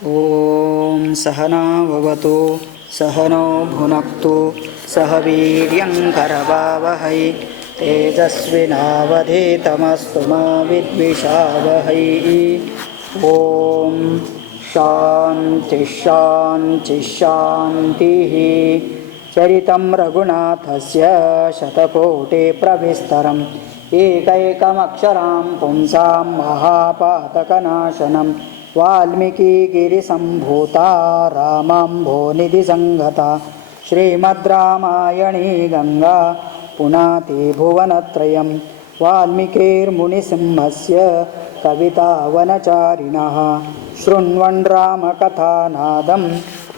ॐ सहना भवतु सहनो भुनक्तु सह वीर्यं करवावहै तेजस्विनावधीतमस्तु मा विद्विषावहै। ॐ शान्ति शान्ति शान्तिः। चरितं रघुनाथस्य शतकोटिप्रविस्तरम् एकैकमक्षरं पुंसां महापातकनाशनं वाल्मीकिगिरिसम्भूता रामाम्भोनिधिसंगता श्रीमद्रामायणी गंगा पुनाति भुवनत्रयं वाल्मीकिर्मुनिसिंहस्य कवितावनचारिणः शृण्वन् रामकथानादं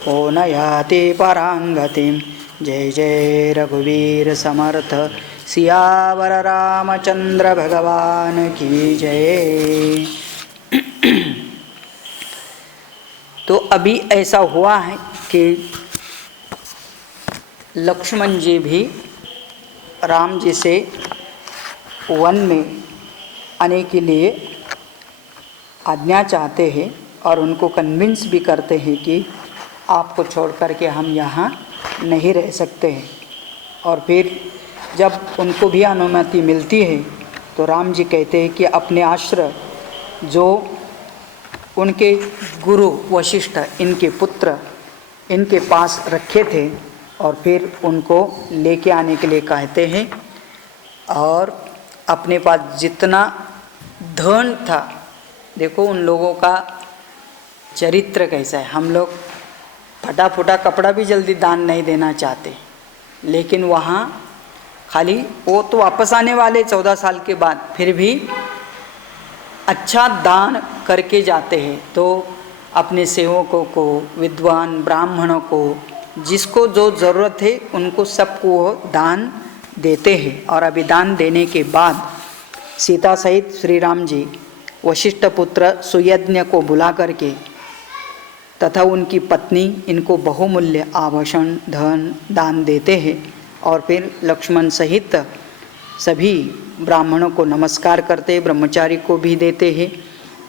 को न याति पराङ्गतिं। जय जय रघुवीर समर्थ सियावर रामचंद्र भगवान की जय। तो अभी ऐसा हुआ है कि लक्ष्मण जी भी राम जी से वन में आने के लिए आज्ञा चाहते हैं और उनको कन्विंस भी करते हैं कि आपको छोड़ करके हम यहाँ नहीं रह सकते हैं। और फिर जब उनको भी अनुमति मिलती है तो राम जी कहते हैं कि अपने आश्रय जो उनके गुरु वशिष्ठ इनके पुत्र इनके पास रखे थे और फिर उनको लेके आने के लिए कहते हैं। और अपने पास जितना धन था, देखो उन लोगों का चरित्र कैसा है। हम लोग फटा फुटा कपड़ा भी जल्दी दान नहीं देना चाहते, लेकिन वहाँ खाली वो तो वापस आने वाले 14 साल के बाद, फिर भी अच्छा दान करके जाते हैं। तो अपने सेवकों को, विद्वान ब्राह्मणों को, जिसको जो ज़रूरत है उनको सबको वो दान देते हैं। और अभी दान देने के बाद सीता सहित श्री राम जी वशिष्ठ पुत्र सुयज्ञ को बुला करके तथा उनकी पत्नी इनको बहुमूल्य आभूषण धन दान देते हैं। और फिर लक्ष्मण सहित सभी ब्राह्मणों को नमस्कार करते, ब्रह्मचारी को भी देते हैं।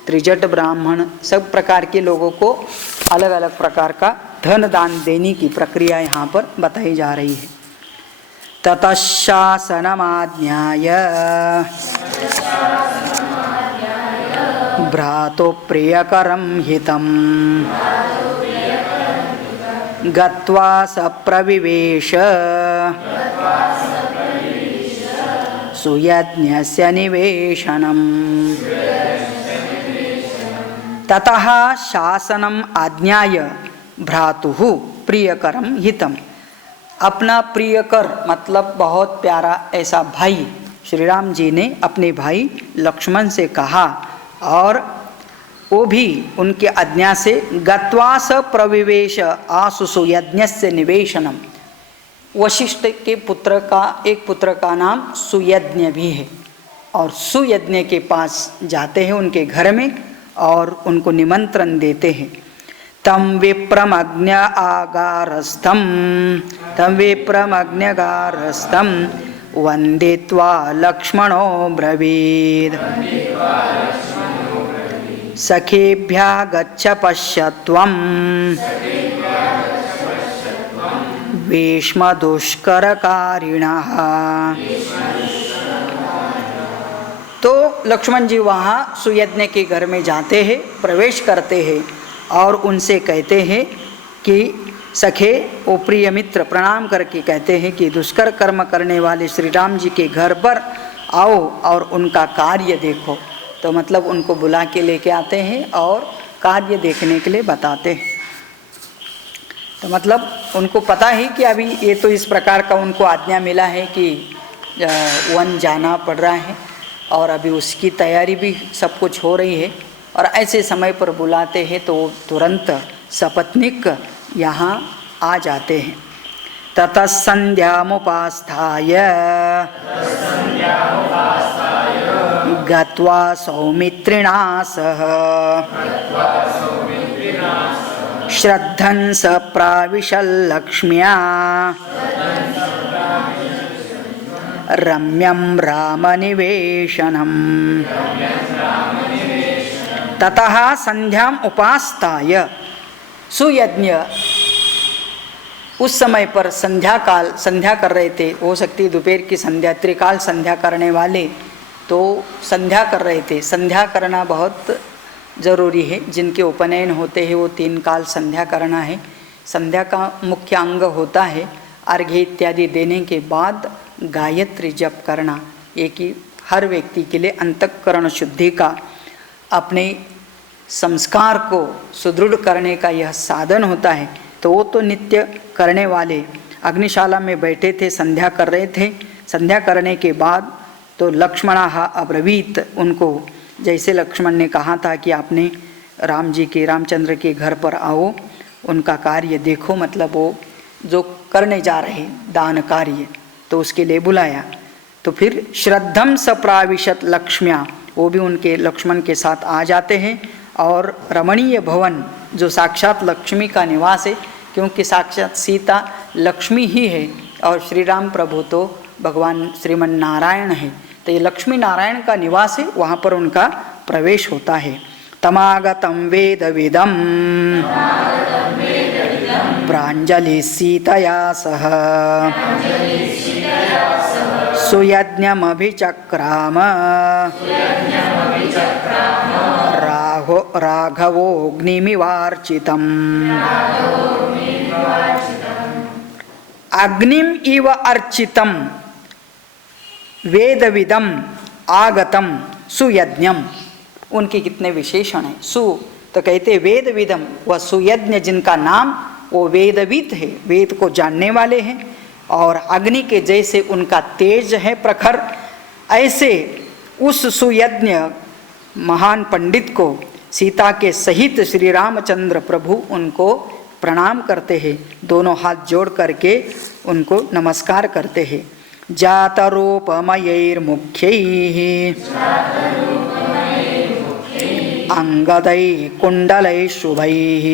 त्रिजट ब्राह्मण सब प्रकार के लोगों को अलग अलग प्रकार का धन दान देने की प्रक्रिया यहाँ पर बताई जा रही है। ततः शासनमाज्ञाय भ्रातु प्रियकरं हितं गत्वा सप्रविवेश सुयज्ञस्य निवेशनम्। ततः शासनम आज्ञाय भ्रातुः प्रियकरं हितम्। अपना प्रियकर मतलब बहुत प्यारा ऐसा भाई श्री राम जी ने अपने भाई लक्ष्मण से कहा और वो भी उनके आज्ञा से गत्वा स प्रविवेश आसुसु यज्ञस्य निवेशनम। वशिष्ठ के पुत्र का एक पुत्र का नाम सुयज्ञ भी है और सुयज्ञ के पास जाते हैं उनके घर में और उनको निमंत्रण देते हैं। तम विप्रमग्न्यगारस्थम वंदित्वा लक्ष्मणो ब्रवीद सखेभ्यः गच्छ पश्यत्वं भीष्मदुष्करकारिणः। तो लक्ष्मण जी वहाँ सुयज्ञ के घर में जाते हैं, प्रवेश करते हैं और उनसे कहते हैं कि सखे ओ प्रिय मित्र, प्रणाम करके कहते हैं कि दुष्कर कर्म करने वाले श्री राम जी के घर पर आओ और उनका कार्य देखो। तो मतलब उनको बुला के लेके आते हैं और कार्य देखने के लिए बताते हैं। तो मतलब उनको पता है कि अभी ये तो इस प्रकार का उनको आज्ञा मिला है कि वन जाना पड़ रहा है और अभी उसकी तैयारी भी सब कुछ हो रही है और ऐसे समय पर बुलाते हैं तो तुरंत सपत्नीक यहाँ आ जाते हैं। ततः संध्यामुपास्थाय गत्वा सौमित्रिणा सह श्रद्धन् स प्राविशल्लक्ष्म्या रम्यं रामनिवेशनम्। ततः संध्याम उपास्ताय सुयज्ञ उस समय पर संध्या कर रहे थे, हो सकती दोपहर की संध्या, त्रिकाल संध्या करने वाले तो संध्या कर रहे थे। संध्या करना बहुत ज़रूरी है, जिनके उपनयन होते हैं वो 3 काल संध्या करना है। संध्या का मुख्य अंग होता है अर्घ्य इत्यादि देने के बाद गायत्री जप करना, ये कि हर व्यक्ति के लिए अंतःकरण शुद्धि का, अपने संस्कार को सुदृढ़ करने का यह साधन होता है। तो वो तो नित्य करने वाले अग्निशाला में बैठे थे, संध्या कर रहे थे। संध्या करने के बाद तो लक्ष्मणः अब्रवीत, उनको जैसे लक्ष्मण ने कहा था कि आपने रामचंद्र के घर पर आओ, उनका कार्य देखो, मतलब वो जो करने जा रहे दान कार्य, तो उसके लिए बुलाया। तो फिर श्रद्धम सप्राविशत लक्ष्म्या, वो भी उनके लक्ष्मण के साथ आ जाते हैं। और रमणीय भवन जो साक्षात लक्ष्मी का निवास है, क्योंकि साक्षात सीता लक्ष्मी ही है और श्री राम प्रभु तो भगवान श्रीमन नारायण है, तो ये लक्ष्मी नारायण का निवास है, वहाँ पर उनका प्रवेश होता है। तमागतम वेद विदम प्रांजलि सीतया सह सुयज्ञमभिचक्राम राघवोऽग्निमिवार्चितम्। अग्निम इव अर्चितम वेदविदम आगतम सुयज्ञम, उनके कितने विशेषण हैं। सु तो कहते वेद विदम, वह सुयज्ञ जिनका नाम वो वेदविद है, वेद को जानने वाले हैं। और अग्नि के जैसे उनका तेज है प्रखर, ऐसे उस सुयज्ञ महान पंडित को सीता के सहित श्री रामचंद्र प्रभु उनको प्रणाम करते हैं, दोनों हाथ जोड़ करके उनको नमस्कार करते हैं। जातरूपमयैर्मुख्यैः अंगदैः कुण्डलैः शुभैः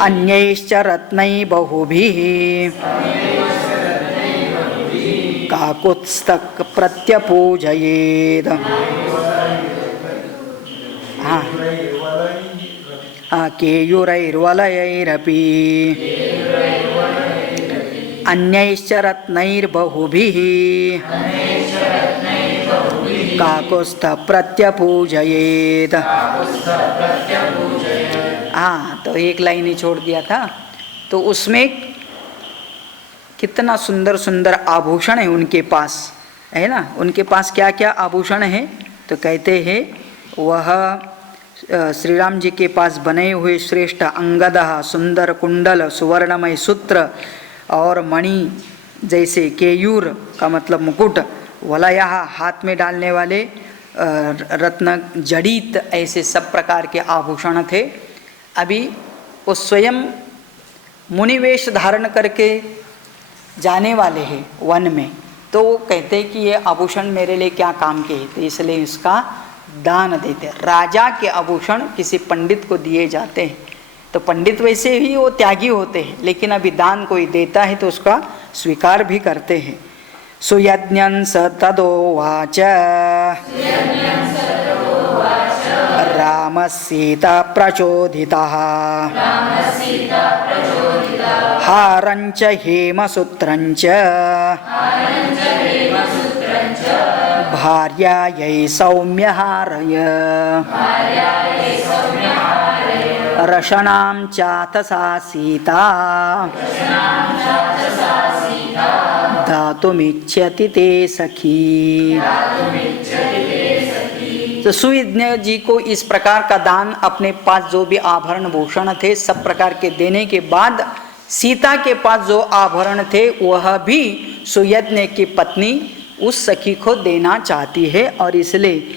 अन्यैश्च रत्नैः बहुभिः काकुत्स्थक प्रत्यपूजयेत्। केयूरैर्वलयैरपि अन्यैश्च रत्नैर्बहुभिः काकुत्स्थ प्रत्यपूजयेत्। हाँ, तो एक लाइन ही छोड़ दिया था, तो उसमें कितना सुंदर सुंदर आभूषण है उनके पास, है ना। उनके पास क्या क्या आभूषण है, तो कहते हैं वह श्री राम जी के पास बने हुए श्रेष्ठ अंगदः सुंदर कुंडल सुवर्णमय सूत्र और मणि जैसे केयूर का मतलब मुकुट, वलयः हाथ में डालने वाले रत्न जड़ित, ऐसे सब प्रकार के आभूषण थे। अभी वो स्वयं मुनिवेश धारण करके जाने वाले हैं वन में, तो वो कहते हैं कि ये आभूषण मेरे लिए क्या काम के हैं, तो इसलिए इसका दान देते। राजा के आभूषण किसी पंडित को दिए जाते हैं, तो पंडित वैसे ही वो त्यागी होते हैं, लेकिन अभी दान कोई देता है तो उसका स्वीकार भी करते हैं। सुयज्ञं स तदोवाच राम सीता प्रचोदितः हारंच हेमसूत्रंच भार्यायै सौम्यहारय रशनां चाथ सा सीता दातुमिच्छति ते सखी। तो सुयज्ञ जी को इस प्रकार का दान, अपने पास जो भी आभरण भूषण थे सब प्रकार के देने के बाद सीता के पास जो आभरण थे वह भी सुयज्ञ की पत्नी उस सखी को देना चाहती है। और इसलिए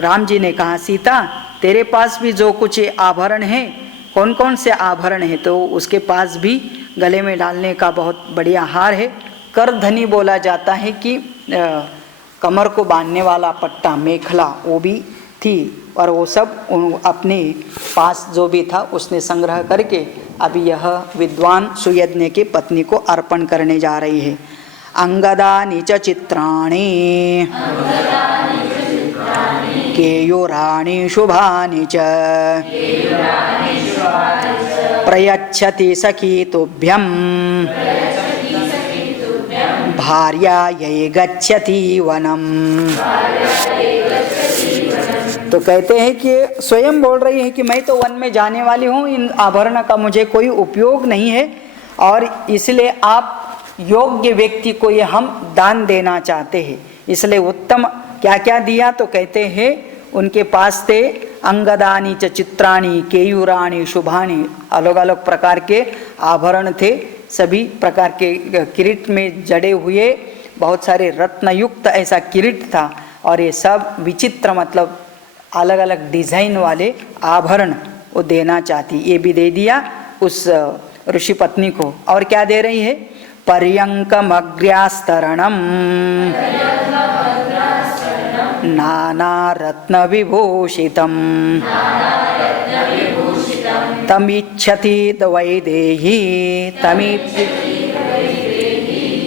राम जी ने कहा, सीता तेरे पास भी जो कुछ आभरण है, कौन कौन से आभरण है, तो उसके पास भी गले में डालने का बहुत बढ़िया हार है। करधनी बोला जाता है कि कमर को बांधने वाला पट्टा, मेखला, वो भी थी। और वो सब अपने पास जो भी था उसने संग्रह करके अभी यह विद्वान सुयज्ञ के पत्नी को अर्पण करने जा रही है। अंगदानि च चित्राणि केयूराणि शुभानि च प्रयच्छति सखी तुभ्यं भार्यायै गच्छति वनम। तो कहते हैं कि स्वयं बोल रही है कि मैं तो वन में जाने वाली हूँ, इन आभरण का मुझे कोई उपयोग नहीं है और इसलिए आप योग्य व्यक्ति को ये हम दान देना चाहते हैं। इसलिए उत्तम क्या क्या दिया, तो कहते हैं उनके पास थे अंगदानी च चित्राणी केयूराणी शुभानी, अलग अलग प्रकार के आभरण थे, सभी प्रकार के किरीट में जड़े हुए बहुत सारे रत्नयुक्त ऐसा किरीट था और ये सब विचित्र मतलब अलग अलग डिजाइन वाले आभरण वो देना चाहती। ये भी दे दिया उस ऋषि पत्नी को। और क्या दे रही है, पर्यंकमग्र्यास्तरणम नाना रत्न विभूषितम तमिच्छति वैदेही तमी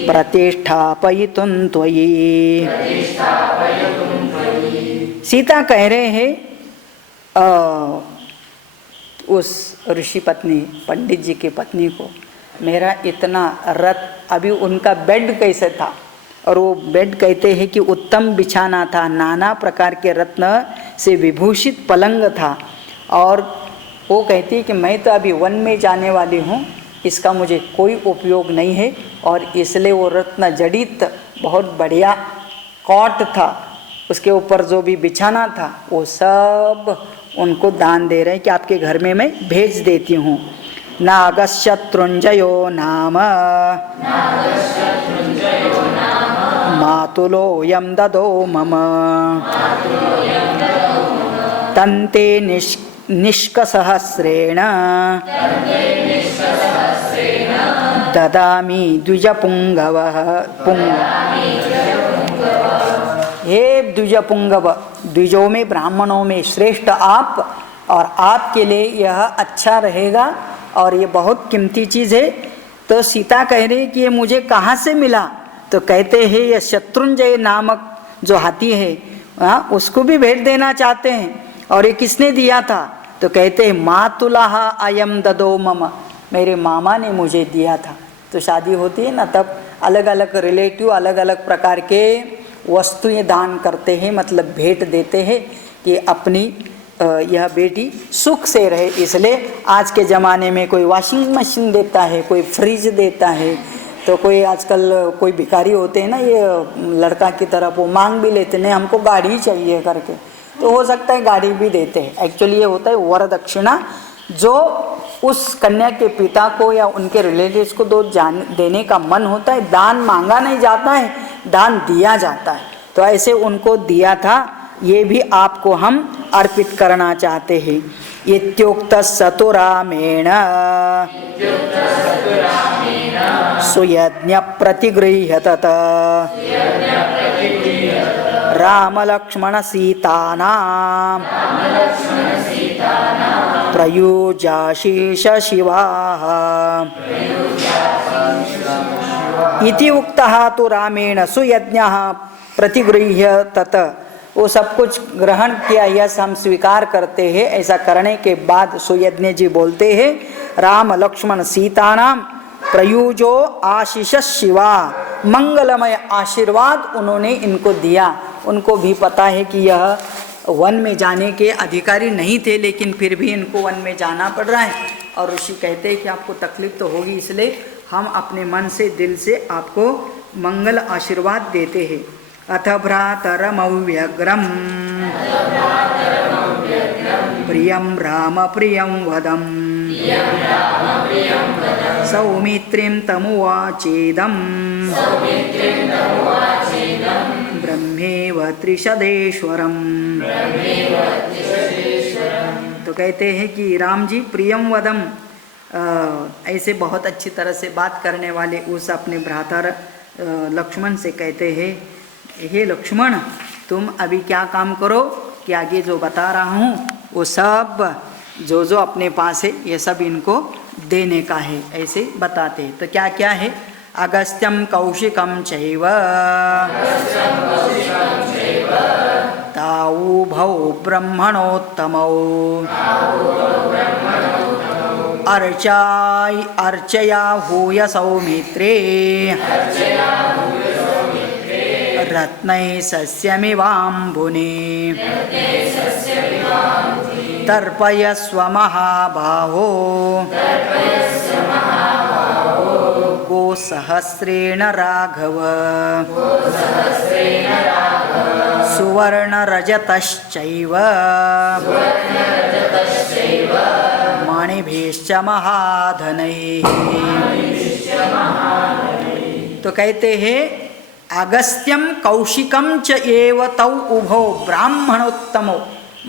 प्रतिष्ठापयितुं त्वयि। सीता कह रहे हैं उस ऋषि पत्नी पंडित जी की पत्नी को, मेरा इतना रत्न, अभी उनका बेड कैसे था, और वो बेड कहते हैं कि उत्तम बिछाना था, नाना प्रकार के रत्न से विभूषित पलंग था, और वो कहती है कि मैं तो अभी वन में जाने वाली हूँ, इसका मुझे कोई उपयोग नहीं है, और इसलिए वो रत्न जड़ित बहुत बढ़िया कॉट था, उसके ऊपर जो भी बिछाना था वो सब उनको दान दे रहे हैं कि आपके घर में मैं भेज देती हूँ। नागशत्रुंजयो नाम मातुलो यम ददो मम तन्ते निष्कसहस्रेण ददामि द्विजपुंगवः हे द्विजपुंगव, द्विजों में ब्राह्मणों में श्रेष्ठ आप, और आपके लिए यह अच्छा रहेगा और ये बहुत कीमती चीज़ है। तो सीता कह रही कि ये मुझे कहाँ से मिला, तो कहते हैं ये शत्रुंजय नामक जो हाथी है उसको भी भेंट देना चाहते हैं। और ये किसने दिया था, तो कहते हैं मातुलाह अयम ददो मम, मेरे मामा ने मुझे दिया था। तो शादी होती है ना, तब अलग अलग रिलेटिव अलग अलग प्रकार के वस्तुएं दान करते हैं, मतलब भेंट देते हैं कि अपनी यह बेटी सुख से रहे। इसलिए आज के ज़माने में कोई वॉशिंग मशीन देता है, कोई फ्रिज देता है, तो कोई आजकल कोई भिखारी होते हैं ना, ये लड़का की तरफ वो मांग भी लेते नहीं हमको गाड़ी चाहिए करके, तो हो सकता है गाड़ी भी देते हैं। एक्चुअली ये होता है वरदक्षिणा, जो उस कन्या के पिता को या उनके रिलेटिव्स को देने का मन होता है। दान मांगा नहीं जाता है, दान दिया जाता है। तो ऐसे उनको दिया था, ये भी आपको हम अर्पित करना चाहते हैं। इत्युक्त सतुरामेण सुयज्ञ प्रतिगृह्य तत राम लक्ष्मण सीतानां प्रयुज्याशीष शिवाः इति उक्तः तो रामेण सुयज्ञः प्रतिगृह्य तत, वो सब कुछ ग्रहण किया, यस हम स्वीकार करते हैं। ऐसा करने के बाद सुयज्ञ जी बोलते हैं राम लक्ष्मण सीतानां प्रयुजो आशीष शिवा, मंगलमय आशीर्वाद उन्होंने इनको दिया। उनको भी पता है कि यह वन में जाने के अधिकारी नहीं थे, लेकिन फिर भी इनको वन में जाना पड़ रहा है। और ऋषि कहते हैं कि आपको तकलीफ तो होगी, इसलिए हम अपने मन से दिल से आपको मंगल आशीर्वाद देते हैं। अथ भ्रातरमव्यग्रम प्रियं राम प्रियं वदम सौमित्रीं तमुवाचेदं ब्रह्मेव त्रिशदेश्वरम। तो कहते हैं कि राम जी प्रियम वदम, ऐसे बहुत अच्छी तरह से बात करने वाले उस अपने भ्रातर लक्ष्मण से कहते हैं, हे लक्ष्मण तुम अभी क्या काम करो कि आगे जो बता रहा हूँ वो सब जो जो अपने पास है ये सब इनको देने का है, ऐसे बताते हैं। तो क्या क्या है, अगस्त्यम कौशिकम चैव तावुभौ ब्रह्मणोत्तमौ अर्चया हूय सौमित्रे रत्नै सस्यमिवाम्बुनि तर्पयस्व महाबाहो गोसहस्रेण राघव सुवर्णरजतश्चैव मणिभिश्च महाधनैः। तो कहते हैं अगस्त्यम कौशिकम च एव तौ उभौ ब्राह्मणोत्तमो।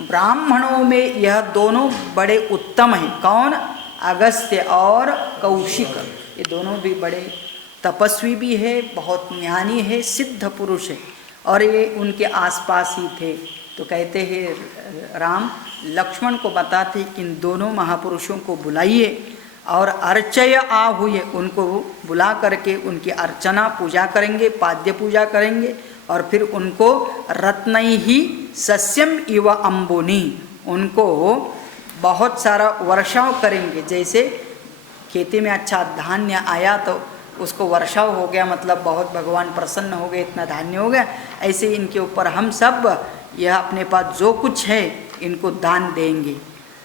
ब्राह्मणों में यह दोनों बड़े उत्तम हैं। कौन? अगस्त्य और कौशिक। ये दोनों भी बड़े तपस्वी भी है, बहुत ज्ञानी है, सिद्ध पुरुष है और ये उनके आसपास ही थे। तो कहते हैं राम लक्ष्मण को बताते कि इन दोनों महापुरुषों को बुलाइए और अर्चय आहुए, उनको बुला करके उनकी अर्चना पूजा करेंगे, पाद्य पूजा करेंगे और फिर उनको रत्नैहि सस्यम इव अम्बुनि, उनको बहुत सारा वर्षाव करेंगे। जैसे खेती में अच्छा धान्य आया तो उसको वर्षाव हो गया, मतलब बहुत भगवान प्रसन्न हो गए, इतना धान्य हो गया, ऐसे इनके ऊपर हम सब यह अपने पास जो कुछ है इनको दान देंगे।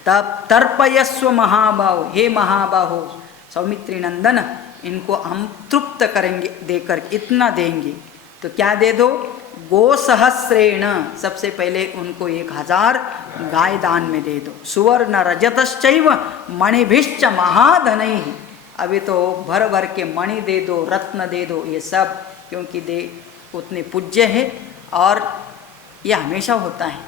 तब तर्पयस्व महाबाहो, हे महाबाहो सौमित्री नंदन, इनको हम तृप्त करेंगे देकर, इतना देंगे। तो क्या दे दो? गोसहस्रेण, सबसे पहले उनको 1000 गाय दान में दे दो। सुवर्ण रजतश्चैव मणिभिश्च महाधनैः, अभी तो भर भर के मणि दे दो, रत्न दे दो, ये सब, क्योंकि दे उतने पूज्य है और ये हमेशा होता है।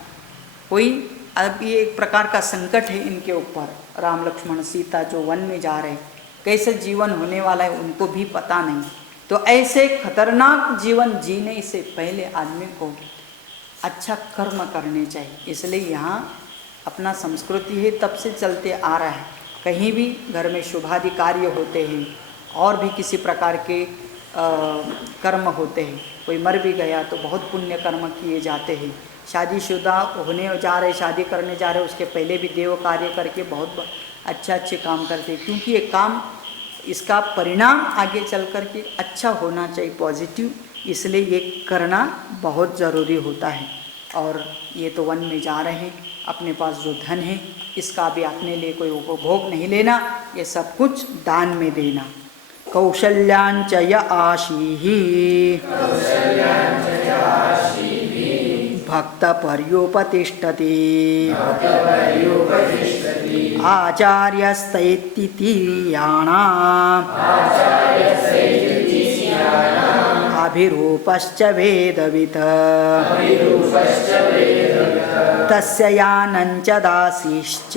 कोई अब ये एक प्रकार का संकट है इनके ऊपर, राम लक्ष्मण सीता जो वन में जा रहे, कैसे जीवन होने वाला है उनको भी पता नहीं। तो ऐसे खतरनाक जीवन जीने से पहले आदमी को अच्छा कर्म करने चाहिए। इसलिए यहाँ अपना संस्कृति है तब से चलते आ रहा है, कहीं भी घर में शुभादि कार्य होते हैं और भी किसी प्रकार के कर्म होते हैं, कोई मर भी गया तो बहुत पुण्य कर्म किए जाते हैं। शादीशुदा होने जा रहे, शादी करने जा रहे, उसके पहले भी देव कार्य करके बहुत अच्छे काम करते हैं, क्योंकि ये काम इसका परिणाम आगे चल कर के अच्छा होना चाहिए, पॉजिटिव, इसलिए ये करना बहुत ज़रूरी होता है। और ये तो वन में जा रहे हैं, अपने पास जो धन है इसका भी अपने लिए कोई उपभोग नहीं लेना, ये सब कुछ दान में देना। कौशल्यांच य आशीहि भक्त पर्युपतिष्ठति आचार्यस्तैत्तितीयाणाम् अभिरूपश्च वेदवित् तस्य यानञ्च दासीश्च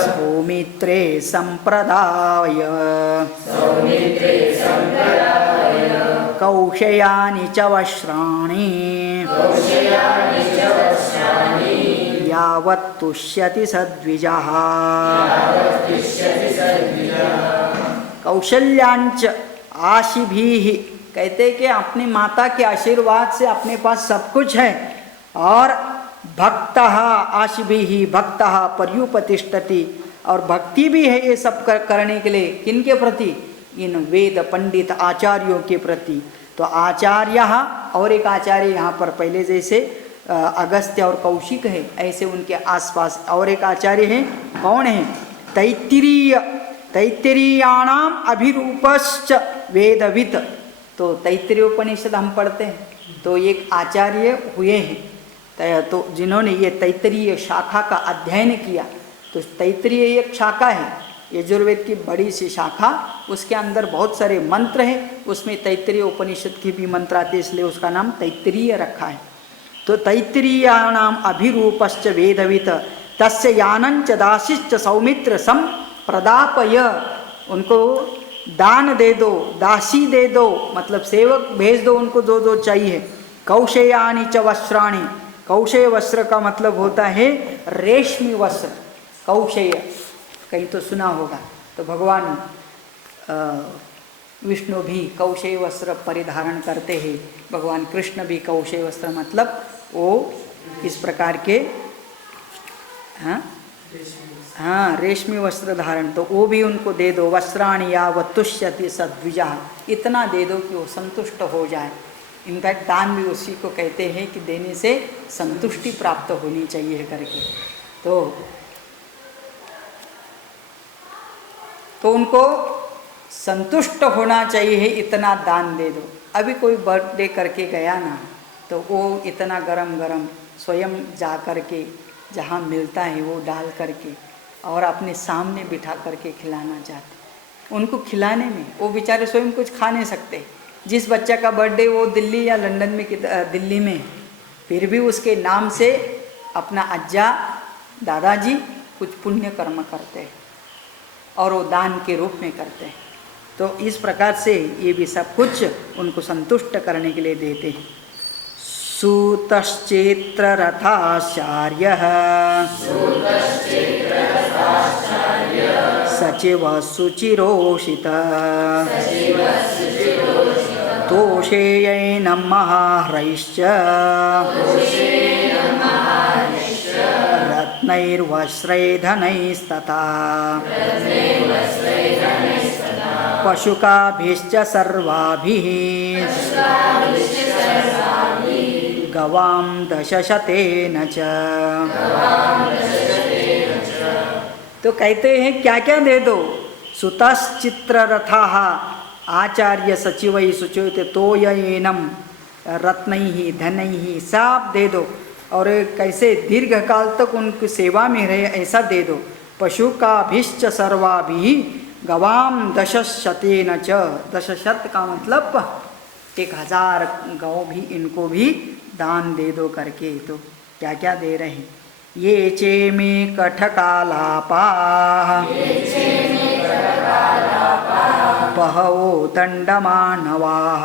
सौमित्रे सम्प्रदाय कौशयानि च वस्त्राणि यावत् तुष्यति सद्विजः। कौशल्यांच आशीभिः, कहते कि अपनी माता के आशीर्वाद से अपने पास सब कुछ है। और भक्तः आशीभिः भक्तः पर्युपतिष्ठति, और भक्ति भी है ये सब करने के लिए, किनके प्रति? इन वेद पंडित आचार्यों के प्रति। तो आचार्य और एक आचार्य यहाँ पर पहले जैसे अगस्त्य और कौशिक है, ऐसे उनके आसपास और एक आचार्य हैं। कौन है? तैत्तिरीयाणाम अभिरूपश्च वेदवित्। तो तैत्तिरीय उपनिषद हम पढ़ते हैं, तो एक आचार्य हुए हैं तो जिन्होंने ये तैत्तिरीय शाखा का अध्ययन किया। तो तैत्तिरीय एक शाखा है, यजुर्वेद की बड़ी सी शाखा, उसके अंदर बहुत सारे मंत्र हैं, उसमें तैत्तिरीय उपनिषद की भी मंत्र आते, इसलिए उसका नाम तैत्तिरीय रखा है। तो तैत्तिरीयाणाम अभिरूपश्च वेदवित् तस्य यानञ्च दासीश्च सौमित्र संप्रदापय, उनको दान दे दो, दासी दे दो, मतलब सेवक भेज दो उनको जो जो चाहिए। कौशेयानि च वस्त्राणि, कौशेय वस्त्र का मतलब होता है रेशमी वस्त्र। कौशेय कहीं तो सुना होगा। तो भगवान विष्णु भी कौशेय वस्त्र परिधारण करते हैं, भगवान कृष्ण भी कौशेय वस्त्र मतलब वो इस प्रकार के हाँ रेशमी वस्त्र धारण, तो वो भी उनको दे दो। वस्त्राणि यावत् तुष्यति सद्विजा, इतना दे दो कि वो संतुष्ट हो जाए। इनफैक्ट दान भी उसी को कहते हैं कि देने से संतुष्टि प्राप्त होनी चाहिए करके। तो उनको संतुष्ट होना चाहिए, इतना दान दे दो। अभी कोई बर्थडे करके गया ना, तो वो इतना गरम गरम स्वयं जा कर के जहाँ मिलता है वो डाल करके और अपने सामने बिठा करके खिलाना चाहते। उनको खिलाने में वो बेचारे स्वयं कुछ खा नहीं सकते। जिस बच्चा का बर्थडे वो दिल्ली या लंदन में दिल्ली में, फिर भी उसके नाम से अपना अज्जा दादाजी कुछ पुण्य कर्म करते हैं और वो दान के रूप में करते हैं। तो इस प्रकार से ये भी सब कुछ उनको संतुष्ट करने के लिए देते हैं। सूतश्चेत्र रथाचार्यः सचिवः शुचिरोषितः तोषेयैनं महाह्रैश्च रत्नैर्वस्त्रैर्धनैस्तथा पशुकाभिश्च सर्वाभिः गवां दशशतेन च। तो कहते हैं क्या क्या दे दो। सुतश्चित्र रथाः आचार्य सचिवै शुचिते तोयैनं रत्नैः धनैः सब दे दो, और कैसे दीर्घ काल तक उनकी सेवा में रहे ऐसा दे दो। पशुकाभिश्च सर्वाभिः गवां दशशतेन च, दशशत का मतलब 1000 गौ भी इनको भी दान दे दो करके। तो क्या क्या दे रहे हैं। ये चेमे कठकालापाः बहवो दण्डमानवाः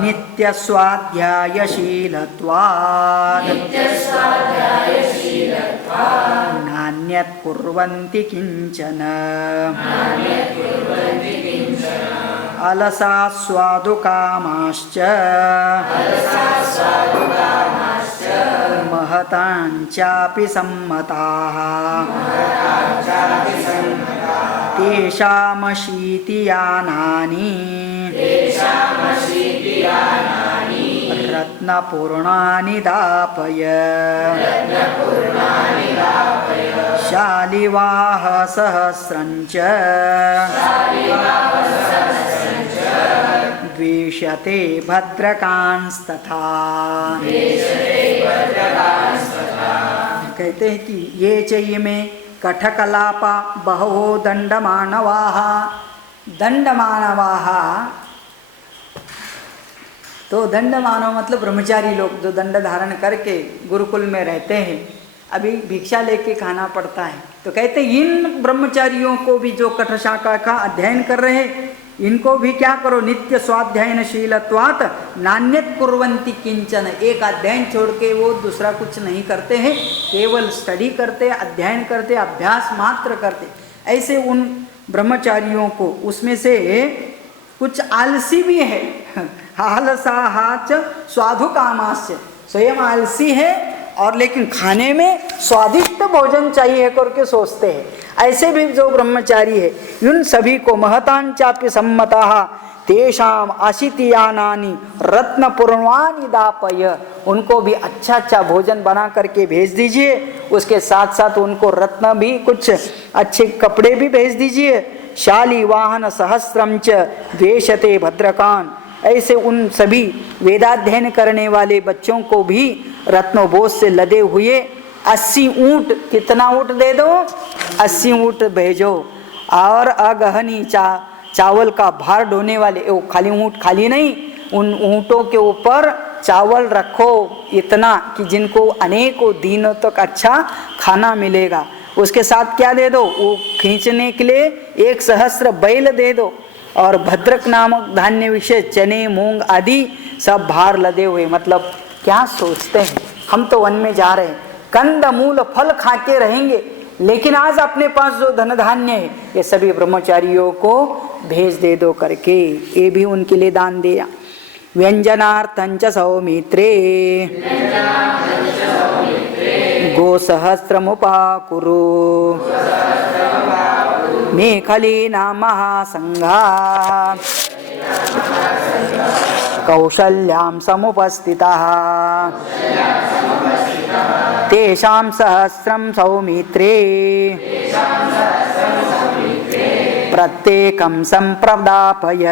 नित्यस्वाध्यायशीलत्वात् नान्यत् कुर्वन्ति किञ्चन अलसा स्वादुकामाश्च महताञ्चापि सम्मताः तेषामशीतियानानि रत्नपूर्णानि दापय शालिवाहसहस्रञ्च द्विषते भद्रकांस्तथा। कहते हैं कि ये चाहिए में कठकलापा बहवो दंडमानवाः। दंडमानवाः तो दंडमानव मतलब ब्रह्मचारी लोग जो दंड धारण करके गुरुकुल में रहते हैं, अभी भिक्षा लेके खाना पड़ता है। तो कहते हैं इन ब्रह्मचारियों को भी जो कठशाखा का अध्ययन कर रहे हैं, इनको भी क्या करो, नित्य स्वाध्यायनशीलत्वात् नान्यत् कुर्वन्ति किंचन। एक अध्ययन छोड़ के वो दूसरा कुछ नहीं करते हैं, केवल स्टडी करते, अध्ययन करते, अभ्यास मात्र करते। ऐसे उन ब्रह्मचारियों को, उसमें से कुछ आलसी भी है। आलसाहाच स्वादुकामास्य, स्वयं आलसी है और लेकिन खाने में स्वादिष्ट भोजन चाहिए करके सोचते हैं। ऐसे भी जो ब्रह्मचारी है, उन सभी को महतांचाप्य सम्मताः तेषाम अशितियानानि रत्नपूर्णानि दापय, उनको भी अच्छा अच्छा भोजन बना करके भेज दीजिए। उसके साथ साथ उनको रत्न भी, कुछ अच्छे कपड़े भी भेज दीजिए। शाली वाहन सहस्रम च द्वेषते भद्रकान, ऐसे उन सभी वेदाध्ययन करने वाले बच्चों को भी रत्नों से लदे हुए 80 ऊँट, कितना ऊँट दे दो, 80 ऊँट भेजो। और अगहनी चावल का भार ढोने वाले, वो खाली ऊँट खाली नहीं, उन ऊँटों के ऊपर चावल रखो इतना कि जिनको अनेकों दिनों तक अच्छा खाना मिलेगा। उसके साथ क्या दे दो, वो खींचने के लिए 1 सहस्र बैल दे दो। और भद्रक नामक धान्य विशेष चने मूंग आदि सब भार लदे हुए। मतलब क्या सोचते हैं, हम तो वन में जा रहे हैं, कंद मूल फल खा के रहेंगे, लेकिन आज अपने पास जो धन धान्य है ये सभी ब्रह्मचारियों को भेज दे दो करके ये भी उनके लिए दान दिया। व्यंजनार्थंच सौमित्रे गोसहस्रमुपाकुरु मेखलीना महासंघा कौशल्यां समुपस्थितः तेषां सहस्रं सौमित्रे प्रत्येकं संप्रदापय।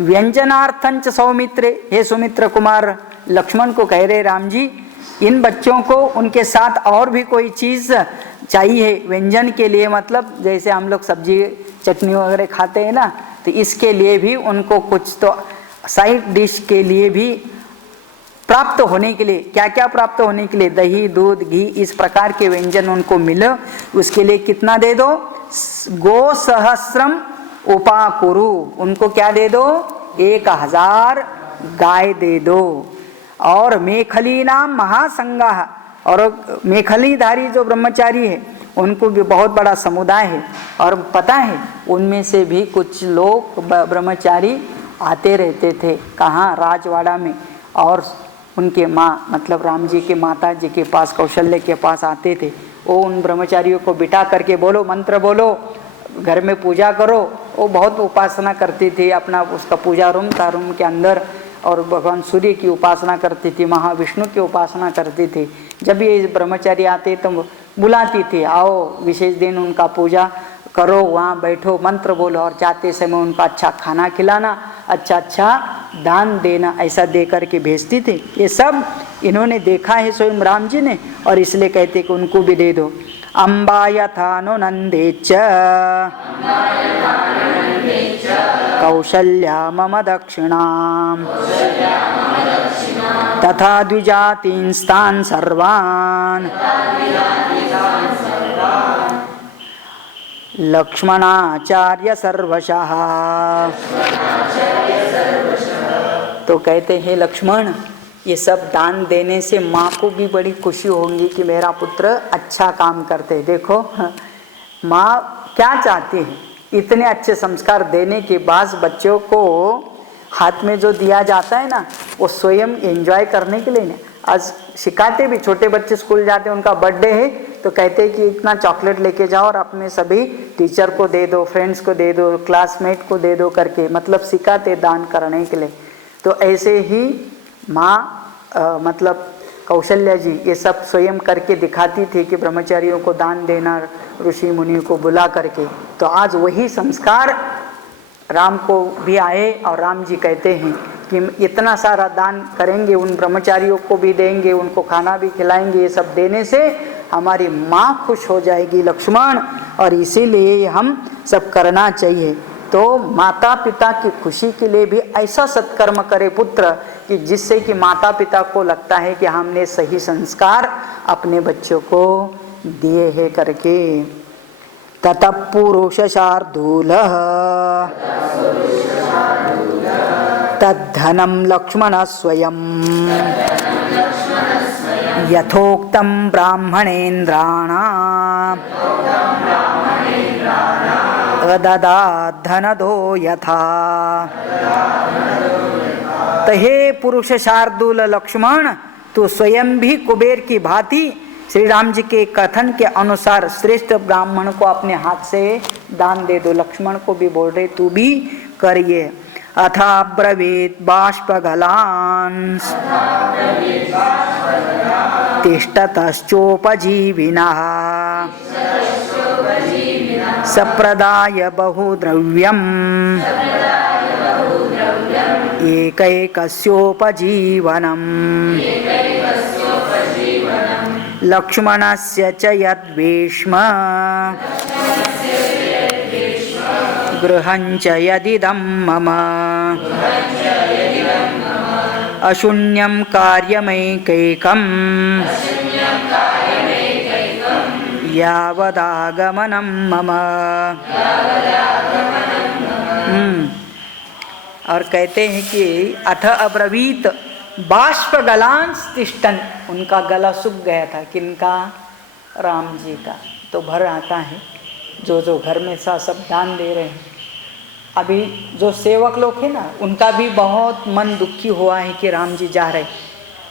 व्यंजनार्थंच सौमित्रे, हे सुमित्र कुमार लक्ष्मण को कह रहे राम जी, इन बच्चों को उनके साथ और भी कोई चीज़ चाहिए व्यंजन के लिए, मतलब जैसे हम लोग सब्जी चटनी वगैरह खाते हैं ना, तो इसके लिए भी उनको कुछ तो साइड डिश के लिए भी प्राप्त होने के लिए, क्या क्या प्राप्त होने के लिए, दही दूध घी इस प्रकार के व्यंजन उनको मिले, उसके लिए कितना दे दो, गो सहस्रम उपाकुरु, उनको क्या दे दो, 1000 गाय दे दो। और मेखली नाम महासंगा, और मेखलीधारी जो ब्रह्मचारी है उनको भी बहुत बड़ा समुदाय है। और पता है उनमें से भी कुछ लोग ब्रह्मचारी आते रहते थे, कहाँ, राजवाड़ा में, और उनके माँ मतलब राम जी के माता जी के पास, कौशल्य के पास आते थे। वो उन ब्रह्मचारियों को बिठा करके बोलो, मंत्र बोलो, घर में पूजा करो। वो बहुत उपासना करती थी, अपना उसका पूजा रूम था, रूम के अंदर, और भगवान सूर्य की उपासना करती थी, महाविष्णु की उपासना करती थी। जब ये ब्रह्मचारी आते तो बुलाती थी, आओ विशेष दिन उनका पूजा करो, वहाँ बैठो, मंत्र बोलो, और जाते समय उनका अच्छा खाना खिलाना, अच्छा अच्छा दान देना, ऐसा दे करके भेजती थी। ये सब इन्होंने देखा है स्वयं राम जी ने, और इसलिए कहते कि उनको भी दे दो। अम्बा यथानु नंदेच कौशल्या मम दक्षिणाम् तथा द्विजातींस्तान् सर्वान् लक्ष्मणाचार्य सर्वशः। तो कहते हैं लक्ष्मण, ये सब दान देने से माँ को भी बड़ी खुशी होगी कि मेरा पुत्र अच्छा काम करते। देखो माँ क्या चाहती है, इतने अच्छे संस्कार देने के बाद बच्चों को हाथ में जो दिया जाता है ना, वो स्वयं एंजॉय करने के लिए ना। आज सिखाते भी, छोटे बच्चे स्कूल जाते हैं, उनका बर्थडे है तो कहते हैं कि इतना चॉकलेट लेके जाओ और अपने सभी टीचर को दे दो, फ्रेंड्स को दे दो, क्लासमेट को दे दो करके, मतलब सिखाते दान करने के लिए। तो ऐसे ही माँ मतलब कौशल्या जी ये सब स्वयं करके दिखाती थी कि ब्रह्मचारियों को दान देना, ऋषि मुनि को बुला करके। तो आज वही संस्कार राम को भी आए, और राम जी कहते हैं कि इतना सारा दान करेंगे, उन ब्रह्मचारियों को भी देंगे, उनको खाना भी खिलाएंगे, ये सब देने से हमारी माँ खुश हो जाएगी लक्ष्मण, और इसीलिए हम सब करना चाहिए। तो माता पिता की खुशी के लिए भी ऐसा सत्कर्म करे पुत्र कि जिससे कि माता पिता को लगता है कि हमने सही संस्कार अपने बच्चों को दिए हैं करके। ततः पुरुष शार्दूलः तद्धनं लक्ष्मण स्वयं यथोक्तं ब्राह्मणेन्द्राणाम् अददात् धनदो यथा। तो हे पुरुष शार्दूल लक्ष्मण, तू स्वयं भी कुबेर की भांति श्री राम जी के कथन के अनुसार श्रेष्ठ ब्राह्मण को अपने हाथ से दान दे दो। लक्ष्मण को भी बोल रहे तू भी करिए। अथा ब्रवीत बाष्पगलान् तिष्ठतश्चोपजीविनः सप्रदाय बहुद्रव्यम् एकैकस्योपजीवनम् लक्ष्मणस्य च यद्वेश्म गृहं च यदिदं मम अशून्यं कार्यमैकैकम् यावदागमनं मम। और कहते हैं कि अथ अब्रवीत बाष्प गलांस तिष्ठन, उनका गला सूख गया था। किनका? राम जी का। तो भर आता है जो जो घर में सब दान दे रहे हैं। अभी जो सेवक लोग हैं ना, उनका भी बहुत मन दुखी हुआ है कि राम जी जा रहे।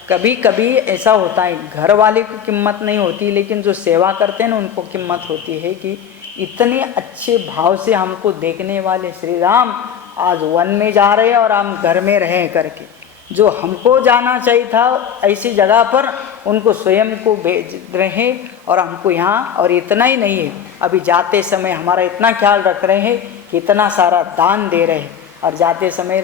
कभी कभी ऐसा होता है, घर वाले को कीमत नहीं होती, लेकिन जो सेवा करते हैं ना उनको कीमत होती है कि इतने अच्छे भाव से हमको देखने वाले श्री राम आज वन में जा रहे हैं और हम घर में रहे करके। जो हमको जाना चाहिए था ऐसी जगह पर, उनको स्वयं को भेज रहे और हमको यहाँ। और इतना ही नहीं है, अभी जाते समय हमारा इतना ख्याल रख रहे हैं कि इतना सारा दान दे रहे हैं। और जाते समय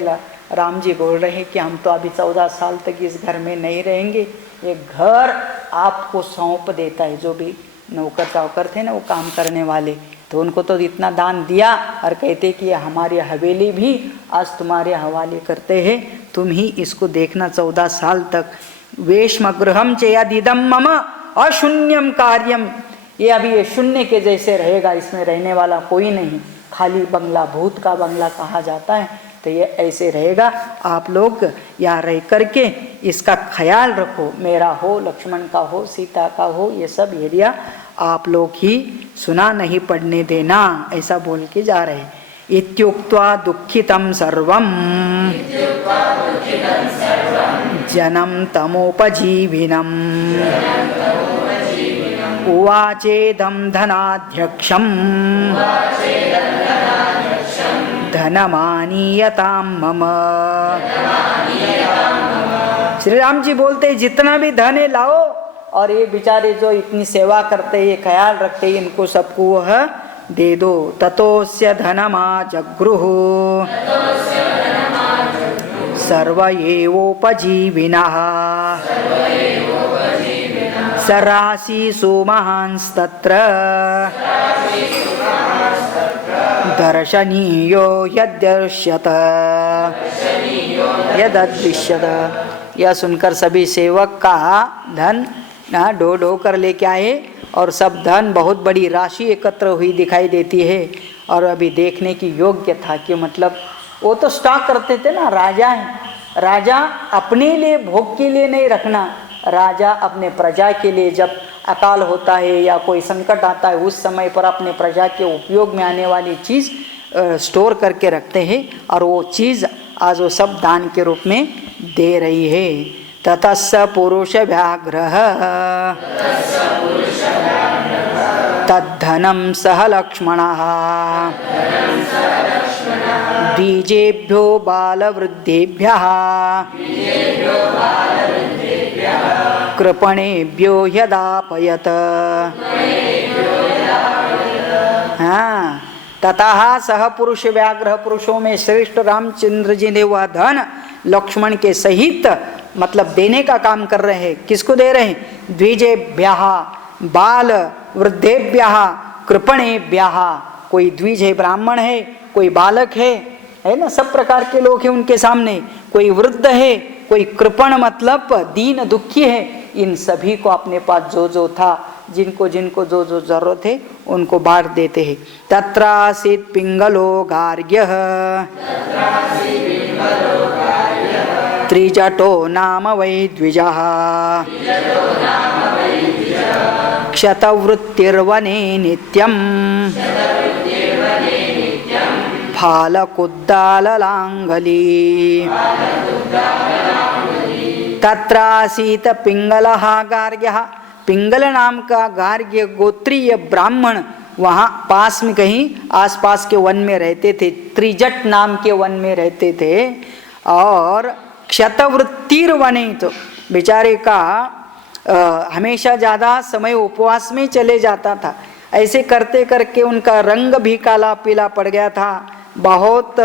राम जी बोल रहे हैं कि हम तो अभी 14 साल तक इस घर में नहीं रहेंगे, ये घर आपको सौंप देता है। जो भी नौकर चाकर थे ना, वो काम करने वाले, तो उनको तो इतना दान दिया और कहते कि हमारी हवेली भी आज तुम्हारे हवाले करते हैं, तुम ही इसको देखना 14 साल तक। वेश्मगृहम चेयदिदम मम अशून्यम कार्यम, ये अभी ये शून्य के जैसे रहेगा, इसमें रहने वाला कोई नहीं, खाली बंगला, भूत का बंगला कहा जाता है। तो ये ऐसे रहेगा, आप लोग यहाँ रह करके इसका ख्याल रखो, मेरा हो, लक्ष्मण का हो, सीता का हो, ये सब एरिया आप लोग ही सुना नहीं पड़ने देना, ऐसा बोल के जा रहे। इत्युक्त्वा दुःखितं सर्वं जनं तमोपजीविनम् उवाचेदं धनाध्यक्षं धनमानीयतां मम। श्री राम जी बोलते जितना भी धन है लाओ, और ये बेचारे जो इतनी सेवा करते हैं, ये ख्याल रखते हैं, इनको सबको वह दे दो। ततोस्य धनमा जगृहु सर्व एवोपजीविनः सरासीसु महांस्तत्र दर्शनीयो यद्दृश्यत यददृश्यत। यह सुनकर सभी सेवक का धन ना ढो ढो कर लेके आए, और सब धन बहुत बड़ी राशि एकत्र हुई दिखाई देती है। और अभी देखने की योग्य था कि मतलब वो तो स्टॉक करते थे ना, राजा है, राजा अपने लिए भोग के लिए नहीं रखना, राजा अपने प्रजा के लिए, जब अकाल होता है या कोई संकट आता है उस समय पर अपने प्रजा के उपयोग में आने वाली चीज़ स्टोर करके रखते हैं, और वो चीज़ आज वो सब दान के रूप में दे रही है। ततस्स पुरुष व्याघ्रः तद्धनं सह लक्ष्मणः द्विजेभ्यो बालवृद्धेभ्यः कृपणेभ्यो यदापयत। हाँ, ततः सह पुरुष व्याघ्र, पुरुषों में श्रेष्ठ रामचंद्र जी ने वह धन लक्ष्मण के सहित मतलब देने का काम कर रहे हैं। किसको दे रहे हैं? द्विजेभ्यः बाल वृद्धेभ्यः कृपणेभ्यः। कोई द्विज है, ब्राह्मण है, कोई बालक है ना, सब प्रकार के लोग हैं उनके सामने। कोई वृद्ध है, कोई कृपण मतलब दीन दुखी है। इन सभी को अपने पास जो जो था, जिनको जिनको जो जो जरूरत है उनको बांट देते हैं। तत्रासीत् पिंगलो गार्ग्यः त्रिजटो नाम वै द्विजः क्षतवृत्तिर्वने नित्यं फालकुद्दाललाङ्गली। तत्रासीत पिंगलः गार्ग्यः, पिंगल नाम का गार्ग्य गोत्रीय ब्राह्मण वहाँ पास में कहीं आसपास के वन में रहते थे, त्रिजट नाम के वन में रहते थे। और क्षतवृत्तिर वने, तो बेचारे का हमेशा ज़्यादा समय उपवास में चले जाता था। ऐसे करते करके उनका रंग भी काला पीला पड़ गया था, बहुत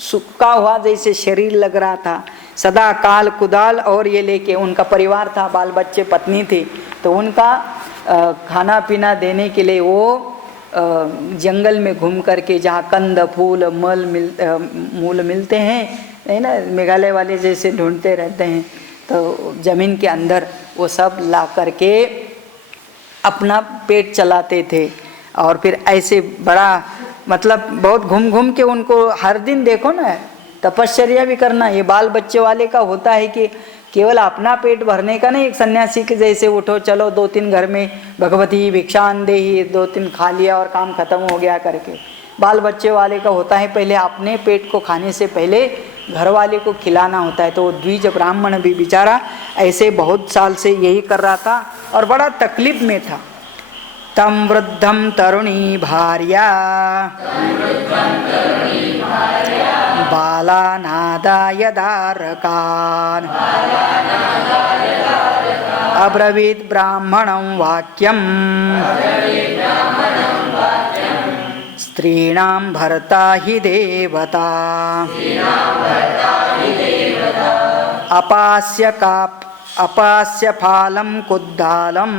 सूखा हुआ जैसे शरीर लग रहा था। सदा काल कुदाल और ये लेके, उनका परिवार था, बाल बच्चे पत्नी थी, तो उनका खाना पीना देने के लिए वो जंगल में घूम करके जहाँ कंद फूल मूल मिलते हैं, है ना, मेघालय वाले जैसे ढूंढते रहते हैं, तो ज़मीन के अंदर वो सब ला करके अपना पेट चलाते थे। और फिर ऐसे बड़ा मतलब बहुत घूम घूम के उनको हर दिन देखो ना, तपश्चर्या भी करना। ये बाल बच्चे वाले का होता है कि केवल अपना पेट भरने का नहीं, एक सन्यासी के जैसे उठो चलो 2-3 घर में भगवती भिक्षान देही, 2-3 खा लिया और काम खत्म हो गया करके। बाल बच्चे वाले का होता है पहले अपने पेट को खाने से पहले घर वाले को खिलाना होता है। तो द्विज ब्राह्मण भी बेचारा ऐसे बहुत साल से यही कर रहा था और बड़ा तकलीफ में था। तम वृद्धम तरुणी भार्या बालानादाय दारकान् अब्रवीत् ब्राह्मणं वाक्यम् स्त्रीणां भर्ता हि देवता अपास्य फालं कुद्दालं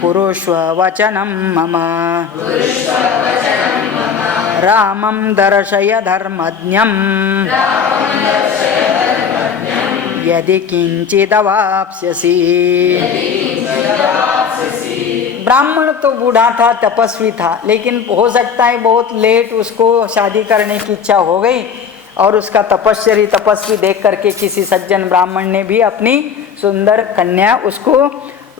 कुरुष्व वचनं मम रामं दर्शय धर्मज्ञं यदि किंचिदवाप्स्यसि। ब्राह्मण तो बूढ़ा था, तपस्वी था, लेकिन हो सकता है बहुत लेट उसको शादी करने की इच्छा हो गई और उसका तपस्वी देख करके किसी सज्जन ब्राह्मण ने भी अपनी सुंदर कन्या उसको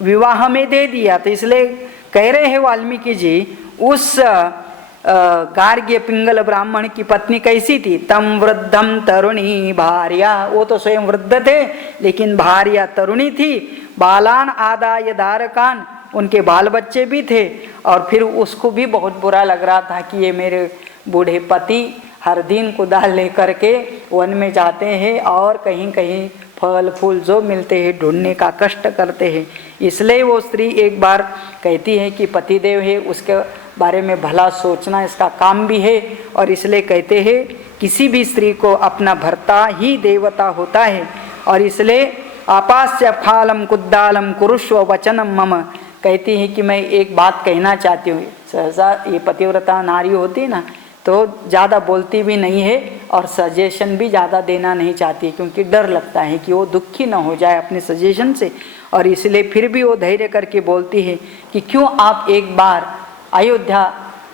विवाह में दे दिया। तो इसलिए कह रहे हैं वाल्मीकि जी, उस गार्ग्य पिंगल ब्राह्मण की पत्नी कैसी थी? तम वृद्धम तरुणी भार्या, वो तो स्वयं वृद्ध थे लेकिन भार्या तरुणी थी। बालान आदाय दारकान, उनके बाल बच्चे भी थे। और फिर उसको भी बहुत बुरा लग रहा था कि ये मेरे बूढ़े पति हर दिन कुदाल लेकर के वन में जाते हैं और कहीं कहीं फल फूल जो मिलते हैं ढूंढने का कष्ट करते हैं। इसलिए वो स्त्री एक बार कहती है कि पतिदेव है, उसके बारे में भला सोचना इसका काम भी है। और इसलिए कहते हैं किसी भी स्त्री को अपना भर्ता ही देवता होता है। और इसलिए आपास्य फालम कुद्दालम कुरुष्व वचनम मम, कहती है कि मैं एक बात कहना चाहती हूँ। सहसा ये पतिव्रता नारी होती है ना, तो ज़्यादा बोलती भी नहीं है और सजेशन भी ज़्यादा देना नहीं चाहती, क्योंकि डर लगता है कि वो दुखी ना हो जाए अपने सजेशन से। और इसलिए फिर भी वो धैर्य करके बोलती है कि क्यों आप एक बार अयोध्या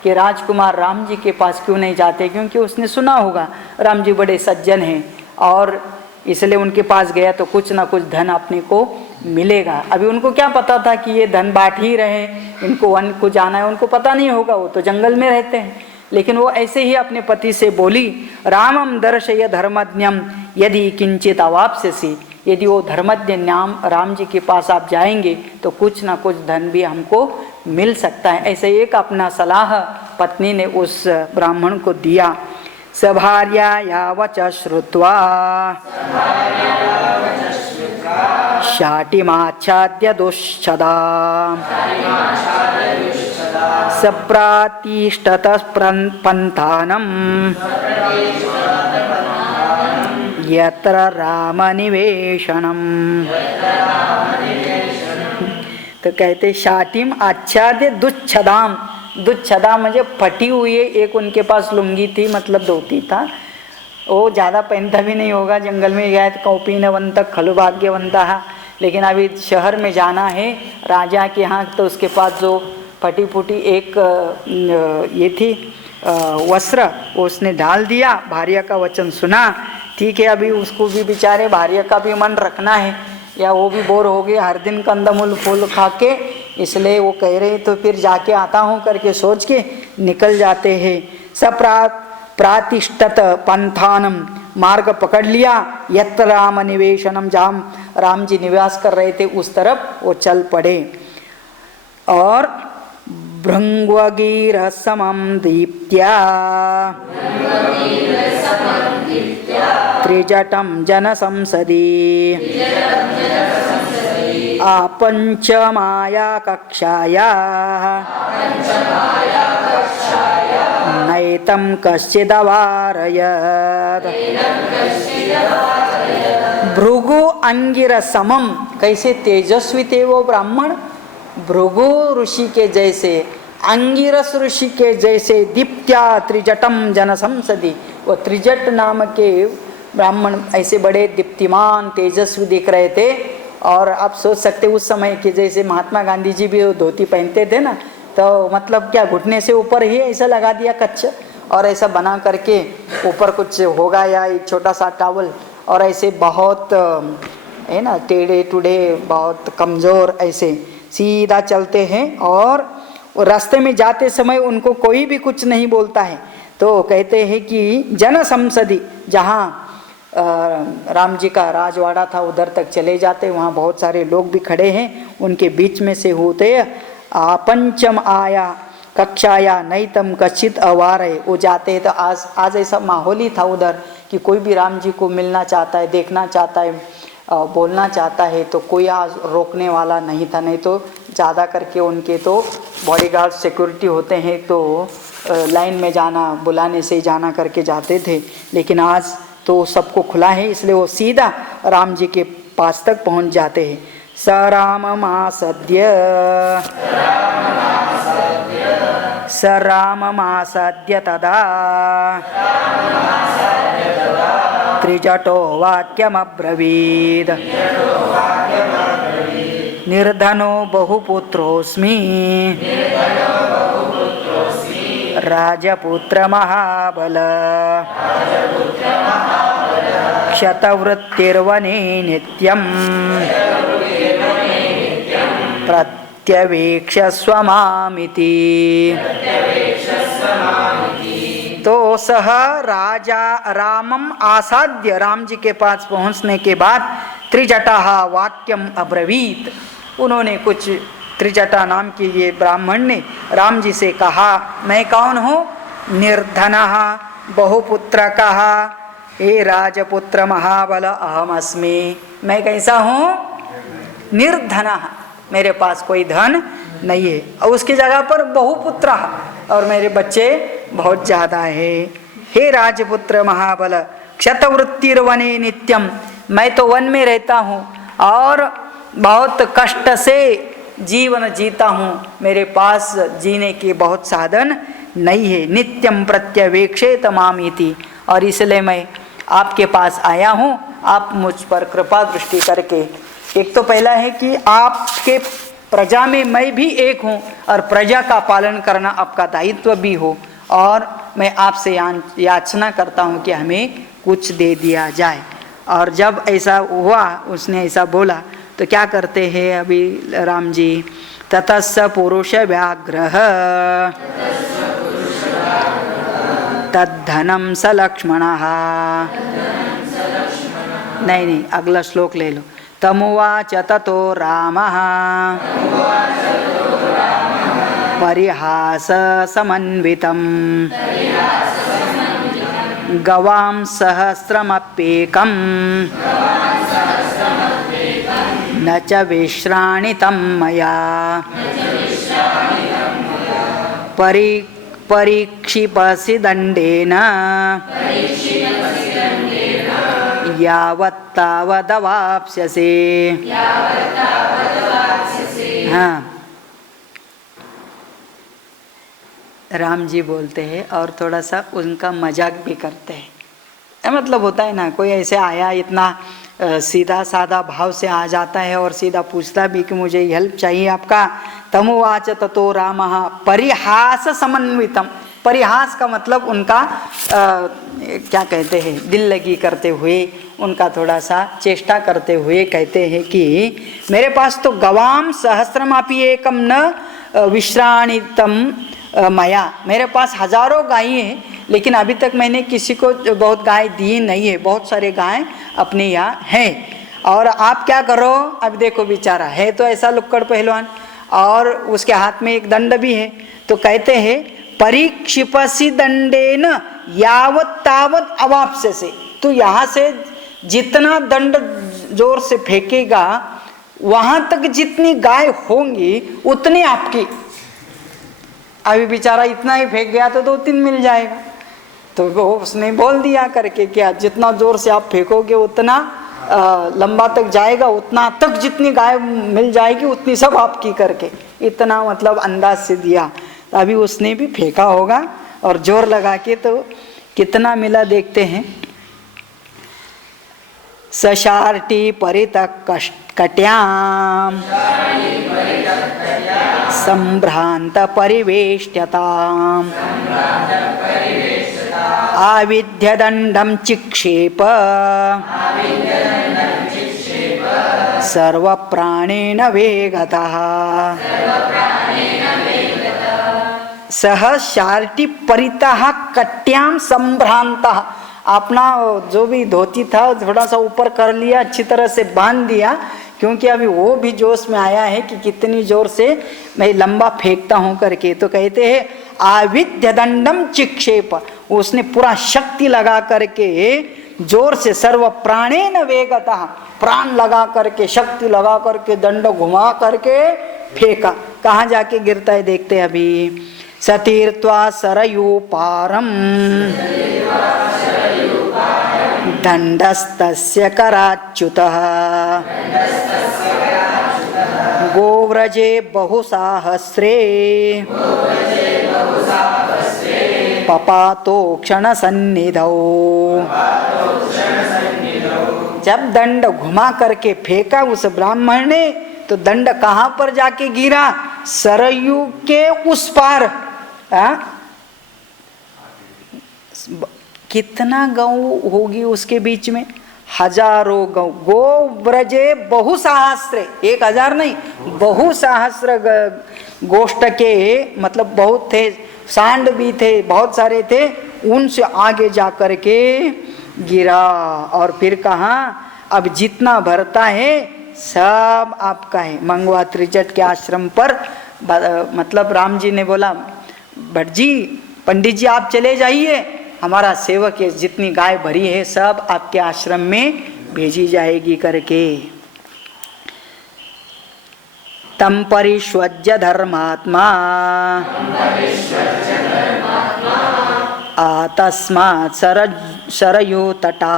के राजकुमार राम जी के पास क्यों नहीं जाते, क्योंकि उसने सुना होगा राम जी बड़े सज्जन हैं और इसलिए उनके पास गया तो कुछ ना कुछ धन अपने को मिलेगा। अभी उनको क्या पता था कि ये धन बांट ही रहे, इनको वन को जाना है, उनको पता नहीं होगा, वो तो जंगल में रहते हैं। लेकिन वो ऐसे ही अपने पति से बोली, रामम दर्शय धर्मज्ञम यदि किंचित अवाप्स्यसि, यदि वो धर्मज्ञ नाम राम जी के पास आप जाएंगे तो कुछ ना कुछ धन भी हमको मिल सकता है। ऐसे एक अपना सलाह पत्नी ने उस ब्राह्मण को दिया। सभार्याया वच श्रुत्वा शाटिमाच्छाद्य दुश्चदा सप्रातिष्ठतः पंथानम् यत्र रामनिवेशनम्। तो कहते शाटिम आच्छाद्य दुच्छदाम, दुच्छदा म्हणजे फटी हुई एक उनके पास लुंगी थी, मतलब धोती था। वो ज़्यादा पहनता भी नहीं होगा, जंगल में गया तो कौपीनवंत खलु भाग्यवंता। लेकिन अभी शहर में जाना है राजा के यहाँ, तो उसके पास जो फटी फूटी एक ये थी वस्त्र, उसने डाल दिया। भार्या का वचन सुना, ठीक है, अभी उसको भी बेचारे भार्या का भी मन रखना है, या वो भी बोर हो गए हर दिन कंदमूल फूल खा के, इसलिए वो कह रहे तो फिर जाके आता हूँ करके सोच के निकल जाते हैं। प्रातिष्ठत पंथानम, मार्ग पकड़ लिया। यत्र राम निवेशनम, जहाँ राम जी निवास कर रहे थे उस तरफ वो चल पड़े। और भृंगवगीर समम दीप्त्या त्रिजटम जन संसदी आपंचमाया कक्षाया नैतम कश्चिदवारयत्। भृगु अंगिर समम, कैसे तेजस्वी थे वो ब्राह्मण, भृगु ऋषि के जैसे, अंगिरस ऋषि के जैसे, दीप्त्या त्रिजटम जन संसदी। वो त्रिजट नाम के ब्राह्मण ऐसे बड़े दीप्तिमान तेजस्वी दिख रहे थे। और आप सोच सकते उस समय के जैसे महात्मा गांधी जी भी धोती पहनते थे ना, तो मतलब क्या घुटने से ऊपर ही ऐसा लगा दिया कच्छ, और ऐसा बना करके ऊपर कुछ होगा या एक छोटा सा टॉवल, और ऐसे बहुत है ना टेढ़े टूढ़े बहुत कमज़ोर ऐसे सीधा चलते हैं, और रास्ते में जाते समय उनको कोई भी कुछ नहीं बोलता है। तो कहते हैं कि जन संसदी, जहाँ राम जी का राजवाड़ा था उधर तक चले जाते, वहाँ बहुत सारे लोग भी खड़े हैं, उनके बीच में से होते पंचम आया कक्षाया नहीं तम कचित अवार है, वो जाते हैं। तो आज ऐसा माहौल ही था उधर कि कोई भी राम जी को मिलना चाहता है, देखना चाहता है, बोलना चाहता है, तो कोई आज रोकने वाला नहीं था। नहीं तो ज़्यादा करके उनके तो बॉडीगार्ड सिक्योरिटी होते हैं, तो लाइन में जाना, बुलाने से जाना करके जाते थे। लेकिन आज तो सबको खुला है, इसलिए वो सीधा राम जी के पास तक पहुंच जाते हैं। स राममासद्य तदा त्रिजटो वाक्यमब्रवीद निर्धनो बहुपुत्रोऽस्मि राजपुत्र महाबल क्षतवृत्तिर्वने नित्यं प्रत्यवेक्ष्यस्व मामिति। तो सह राजा रामम आसाद्य, राम जी के पास पहुंचने के बाद त्रिजटा वाक्यम अब्रवीत, उन्होंने कुछ त्रिजटा नाम की ये ब्राह्मण ने राम जी से कहा, मैं कौन हूँ? निर्धनः बहुपुत्रकः, हे राजपुत्र महाबल अहम अस्मि। मैं कैसा हूँ? निर्धनः, मेरे पास कोई धन नहीं है, और उसकी जगह पर बहुपुत्र, और मेरे बच्चे बहुत ज़्यादा है। हे राजपुत्र महाबल क्षतवृत्तिर्वने नित्यम, मैं तो वन में रहता हूँ और बहुत कष्ट से जीवन जीता हूँ, मेरे पास जीने के बहुत साधन नहीं है। नित्यम प्रत्यवेक्षेत मामिति, और इसलिए मैं आपके पास आया हूँ, आप मुझ पर कृपा दृष्टि करके। एक तो पहला है कि आपके प्रजा में मैं भी एक हूँ, और प्रजा का पालन करना आपका दायित्व भी हो, और मैं आपसे याचना करता हूँ कि हमें कुछ दे दिया जाए। और जब ऐसा हुआ, उसने ऐसा बोला, तो क्या करते हैं अभी राम जी? ततस्स पुरुष व्याघ्रः तद्धनम स लक्ष्मणः, नहीं अगला श्लोक ले लो। तमुवाच ततो रामः परिहास समन्वितं गवां सहस्रमप्येकं न च विश्राणितं मया परीक्षिपसि दण्डेन यावत्तावदवाप्स्यसे। हाँ, राम जी बोलते हैं और थोड़ा सा उनका मजाक भी करते हैं। मतलब होता है ना, कोई ऐसे आया इतना सीधा साधा भाव से आ जाता है और सीधा पूछता भी कि मुझे हेल्प चाहिए आपका। तमुवाच ततो रामः परिहास समन्वितम, परिहास का मतलब उनका क्या कहते हैं, दिल लगी करते हुए, उनका थोड़ा सा चेष्टा करते हुए कहते हैं कि मेरे पास तो गवाम सहस्रमापि एकम न विश्राणितम मया, मेरे पास हजारों गायें हैं, लेकिन अभी तक मैंने किसी को बहुत गाय दी नहीं है, बहुत सारे गाय अपने यहाँ हैं। और आप क्या करो, अब देखो बेचारा है तो ऐसा लुक्कड़ पहलवान, और उसके हाथ में एक दंड भी है। तो कहते हैं परीक्षिपसि दंडेन यावत तावत अवाप्स्य से, तो यहाँ से जितना दंड जोर से फेंकेगा वहाँ तक जितनी गाय होंगी उतनी आपकी। अभी बेचारा इतना ही फेंक गया तो 2-3 मिल जाएगा। तो वो उसने बोल दिया करके क्या, जितना जोर से आप फेंकोगे उतना लंबा तक जाएगा, उतना तक जितनी गाय मिल जाएगी उतनी सब आपकी करके, इतना मतलब अंदाज से दिया। अभी उसने भी फेंका होगा और जोर लगा के, तो कितना मिला देखते हैं। सशार्टी परितक कट्याम संभ्रांत परिवेष्ट्यताम् आविद्य दंडम चिक्षेप सर्व प्राणेन वेगतः सह शार्टी परितः कट्याम संभ्रांतः। अपना जो भी धोती था थोड़ा सा ऊपर कर लिया, अच्छी तरह से बांध दिया, क्योंकि अभी वो भी जोश में आया है कि कितनी जोर से मैं लंबा फेंकता हूं करके। तो कहते हैं आविद्य दंडम चिक्षेप, उसने पूरा शक्ति लगा करके जोर से सर्व प्राणेन वेगतः, प्राण लगा करके शक्ति लगा करके दंड घुमा करके फेंका। कहाँ जाके गिरता है देखते अभी। सतीर्त्वा सरयू पारम दंडस्तस्य कराच्युतः गोव्रजे बहुसाहस्रे पपातो क्षण सन्निधौ। जब दंड घुमा करके फेंका उस ब्राह्मण ने, तो दंड कहाँ पर जाके गिरा? सरयू के उस पार। कितना गौ होगी उसके बीच में? हजारों गौ। गो ब्रजे बहुसहस्रे, 1000 नहीं, बहुसहस्र गोष्ठ के, मतलब बहुत थे, सांड भी थे, बहुत सारे थे, उनसे आगे जा कर के गिरा। और फिर कहा अब जितना भरता है सब आपका है। मंगवा त्रिजट के आश्रम पर मतलब राम जी ने बोला, भट जी, पंडित जी आप चले जाइए, हमारा सेवक है, जितनी गाय भरी है सब आपके आश्रम में भेजी जाएगी करके। तम परिष्वज्य धर्मात्मा आतस्मात् सरयू तटा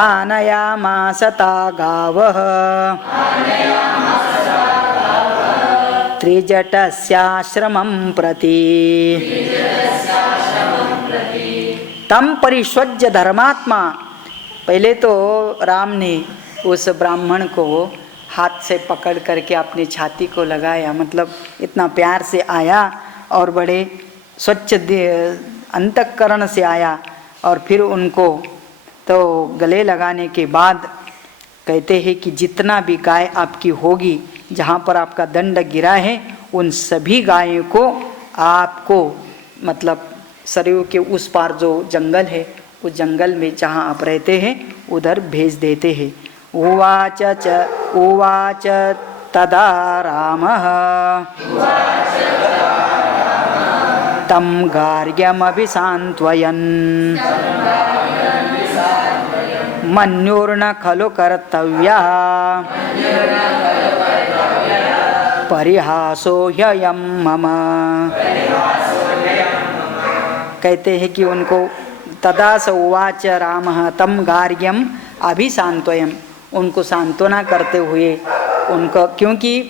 आनयामास ता गावः त्रिजटस्याश्रमं प्रति। तम परिष्वज्य धर्मात्मा, पहले तो राम ने उस ब्राह्मण को हाथ से पकड़ करके अपनी छाती को लगाया, मतलब इतना प्यार से आया और बड़े स्वच्छ अंतःकरण से आया। और फिर उनको तो गले लगाने के बाद कहते हैं कि जितना भी गाय आपकी होगी, जहाँ पर आपका दंड गिरा है, उन सभी गायों को आपको मतलब सरयू के उस पार जो जंगल है, उस जंगल में जहाँ आप रहते हैं उधर भेज देते हैं। उवाच तदा रामः तं गार्ग्यमभिसान्त्वयन् मन्युर्न खलु कर्तव्यः परिहासो ह्ययं मम। कहते हैं कि उनको तदा स उवाच रामः तं गार्ग्यम अभिसान्त्वयन्, उनको सांत्वना करते हुए उनको, क्योंकि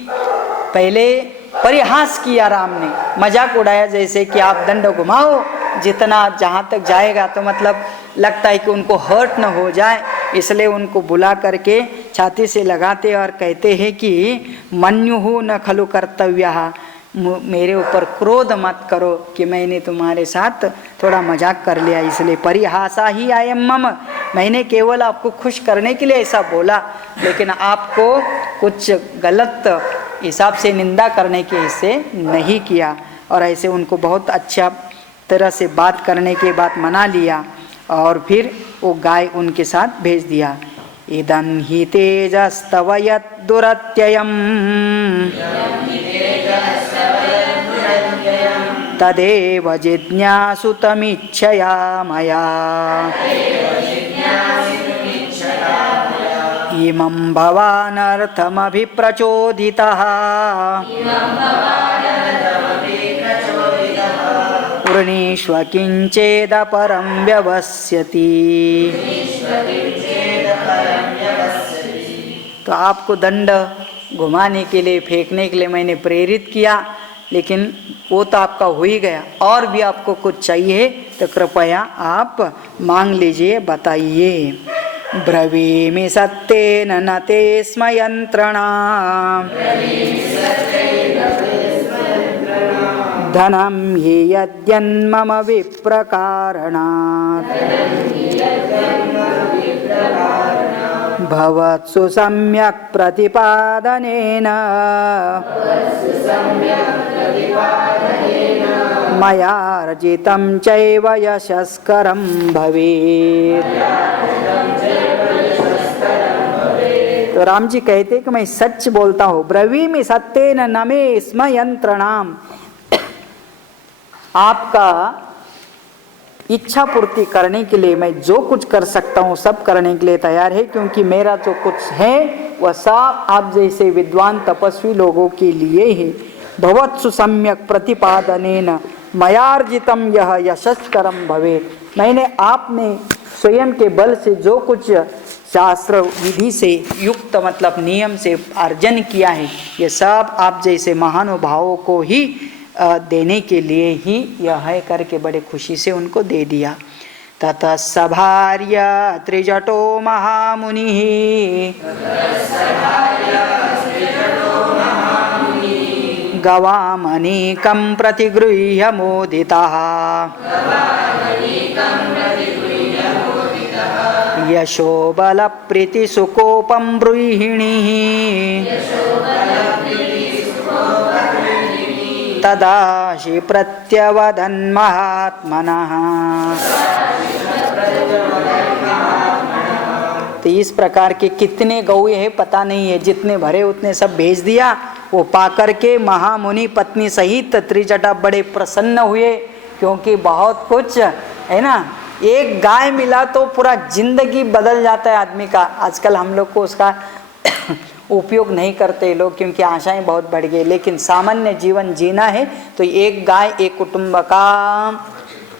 पहले परिहास किया राम ने, मजाक उड़ाया, जैसे कि आप दंड घुमाओ जितना जहाँ तक जाएगा, तो मतलब लगता है कि उनको हर्ट न हो जाए, इसलिए उनको बुला करके छाती से लगाते और कहते हैं कि मन्युहु न खलु कर्तव्यः, मेरे ऊपर क्रोध मत करो कि मैंने तुम्हारे साथ थोड़ा मजाक कर लिया, इसलिए परिहासा ही आयम मम, मैंने केवल आपको खुश करने के लिए ऐसा बोला, लेकिन आपको कुछ गलत हिसाब से निंदा करने के हिस्से नहीं किया। और ऐसे उनको बहुत अच्छा तरह से बात करने के बाद मना लिया और फिर वो गाय उनके साथ भेज दिया। इदं हि तेजस्तव यद्दुरत्ययम् तदेव जिज्ञासुतमिच्छया मया इमं भवानर्थमभिप्रचोदितः वृणीष्व किञ्चेदपरं व्यवस्यति। तो आपको दंड घुमाने के लिए, फेंकने के लिए मैंने प्रेरित किया, लेकिन वो तो आपका हो ही गया, और भी आपको कुछ चाहिए तो कृपया आप मांग लीजिए, बताइए। ब्रवीमि सत्येन न ते स्म यन्त्रणा धनं हि यद्यन्मम विप्रकारणात् भवत्सु सम्यक् प्रतिपादनेन मयार्जितं चैव यशस्करं भवेत्। तो राम जी कहते कि मैं सच बोलता हूँ, ब्रवीमि सत्येन न मे स्म यंत्रणाम, आपका इच्छा पूर्ति करने के लिए मैं जो कुछ कर सकता हूँ सब करने के लिए तैयार है, क्योंकि मेरा जो कुछ है वह सब आप जैसे विद्वान तपस्वी लोगों के लिए ही। भवत्सु सम्यक प्रतिपादनेन मयार्जितम यह यशस्करम भवेत्, मैंने आपने स्वयं के बल से जो कुछ शास्त्र विधि से युक्त मतलब नियम से अर्जन किया है, ये सब आप जैसे महानुभावों को ही देने के लिए ही यह है करके बड़े खुशी से उनको दे दिया। ततः सभार्य त्रिजटो महामुनि गवामनीकं प्रतिगृह्य मोदितः यशो बल प्रीति सुकोपं ब्रूहिणीः तदाशि प्रत्यवदन् महात्मनः। तो इस प्रकार के कितने गौए हैं पता नहीं है, जितने भरे उतने सब भेज दिया। वो पाकर के महामुनि पत्नी सहित त्रिजटा बड़े प्रसन्न हुए, क्योंकि बहुत कुछ है ना, एक गाय मिला तो पूरा जिंदगी बदल जाता है आदमी का। आजकल हम लोग को उसका उपयोग नहीं करते लोग, क्योंकि आशाएं बहुत बढ़ गई, लेकिन सामान्य जीवन जीना है तो एक गाय एक कुटुंब का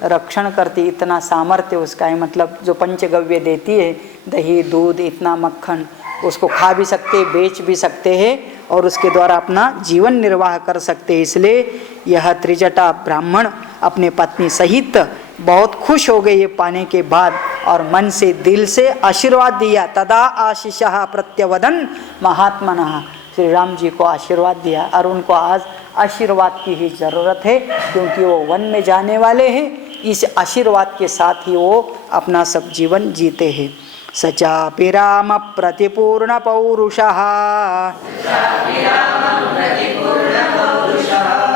रक्षण करती, इतना सामर्थ्य उसका है। मतलब जो पंचगव्य देती है, दही दूध इतना मक्खन, उसको खा भी सकते, बेच भी सकते हैं और उसके द्वारा अपना जीवन निर्वाह कर सकते हैं। इसलिए यह त्रिजटा ब्राह्मण अपने पत्नी सहित बहुत खुश हो गए ये पाने के बाद, और मन से दिल से आशीर्वाद दिया। तदा आशीषः प्रत्यवदन महात्मनः, श्री राम जी को आशीर्वाद दिया। और उनको आज आशीर्वाद की ही जरूरत है, क्योंकि वो वन में जाने वाले हैं। इस आशीर्वाद के साथ ही वो अपना सब जीवन जीते हैं। सचापि राम प्रतिपूर्ण पौरुषः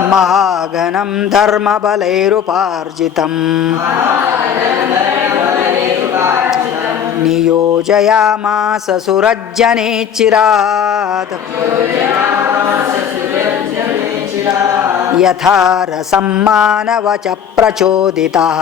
महाघनं धर्म बलैरुपार्जितं नियोजयामास सुरज्जने चिरात् यथा रसं मानवच प्रचोदितः।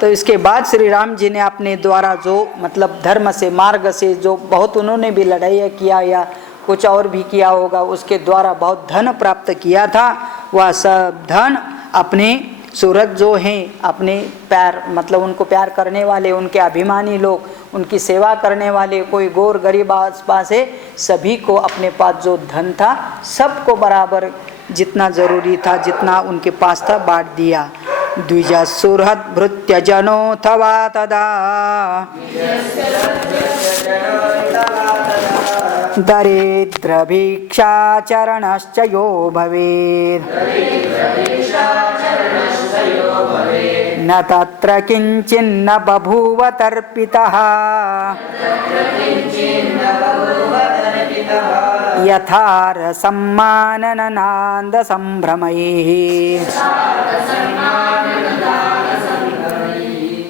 तो इसके बाद श्री राम जी ने अपने द्वारा जो मतलब धर्म से मार्ग से जो बहुत उन्होंने भी लड़ाई किया या कुछ और भी किया होगा, उसके द्वारा बहुत धन प्राप्त किया था। वह सब धन अपने सूरज जो हैं, अपने प्यार मतलब उनको प्यार करने वाले, उनके अभिमानी लोग, उनकी सेवा करने वाले, कोई गौर गरीब आसपास है, सभी को अपने पास जो धन था सबको बराबर जितना जरूरी था, जितना उनके पास था बांट दिया। द्विज सुहृद भृत्य जनोऽथवा तदा दरिद्र भिक्षाचरणश्च यो भवेत् न तत्र किंचिन्न बभूव तर्पितः यथा रसम्माननान्द संभ्रमैः।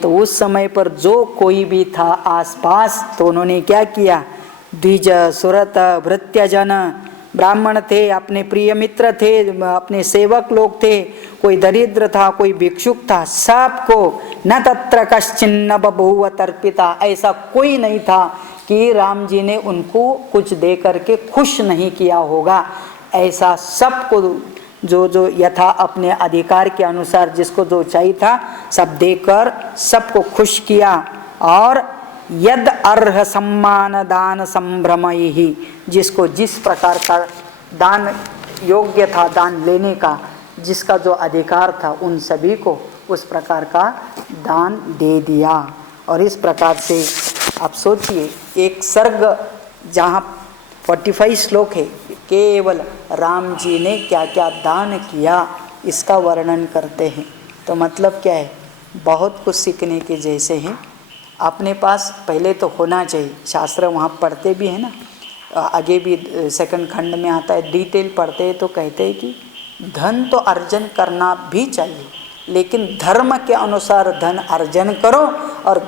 तो उस समय पर जो कोई भी था आसपास, तो उन्होंने क्या किया, द्विज सुरत भृत्यजन ब्राह्मण थे, अपने प्रिय मित्र थे, अपने सेवक लोग थे, कोई दरिद्र था, कोई भिक्षुक था, सबको न तत्र कश्चिन्न बभूव तर्पिता, ऐसा कोई नहीं था कि राम जी ने उनको कुछ दे करके खुश नहीं किया होगा। ऐसा सबको जो जो यथा अपने अधिकार के अनुसार जिसको जो चाहिए था सब देकर सबको खुश किया। और यद अर्ह सम्मान दान संभ्रमई ही, जिसको जिस प्रकार का दान योग्य था दान लेने का, जिसका जो अधिकार था, उन सभी को उस प्रकार का दान दे दिया। और इस प्रकार से आप सोचिए, एक सर्ग जहाँ 45 श्लोक है, केवल राम जी ने क्या क्या दान किया इसका वर्णन करते हैं। तो मतलब क्या है, बहुत कुछ सीखने के जैसे हैं। अपने पास पहले तो होना चाहिए, शास्त्र वहाँ पढ़ते भी हैं ना, आगे भी सेकंड खंड में आता है, डिटेल पढ़ते हैं तो कहते हैं कि धन तो अर्जन करना भी चाहिए, लेकिन धर्म के अनुसार धन अर्जन करो और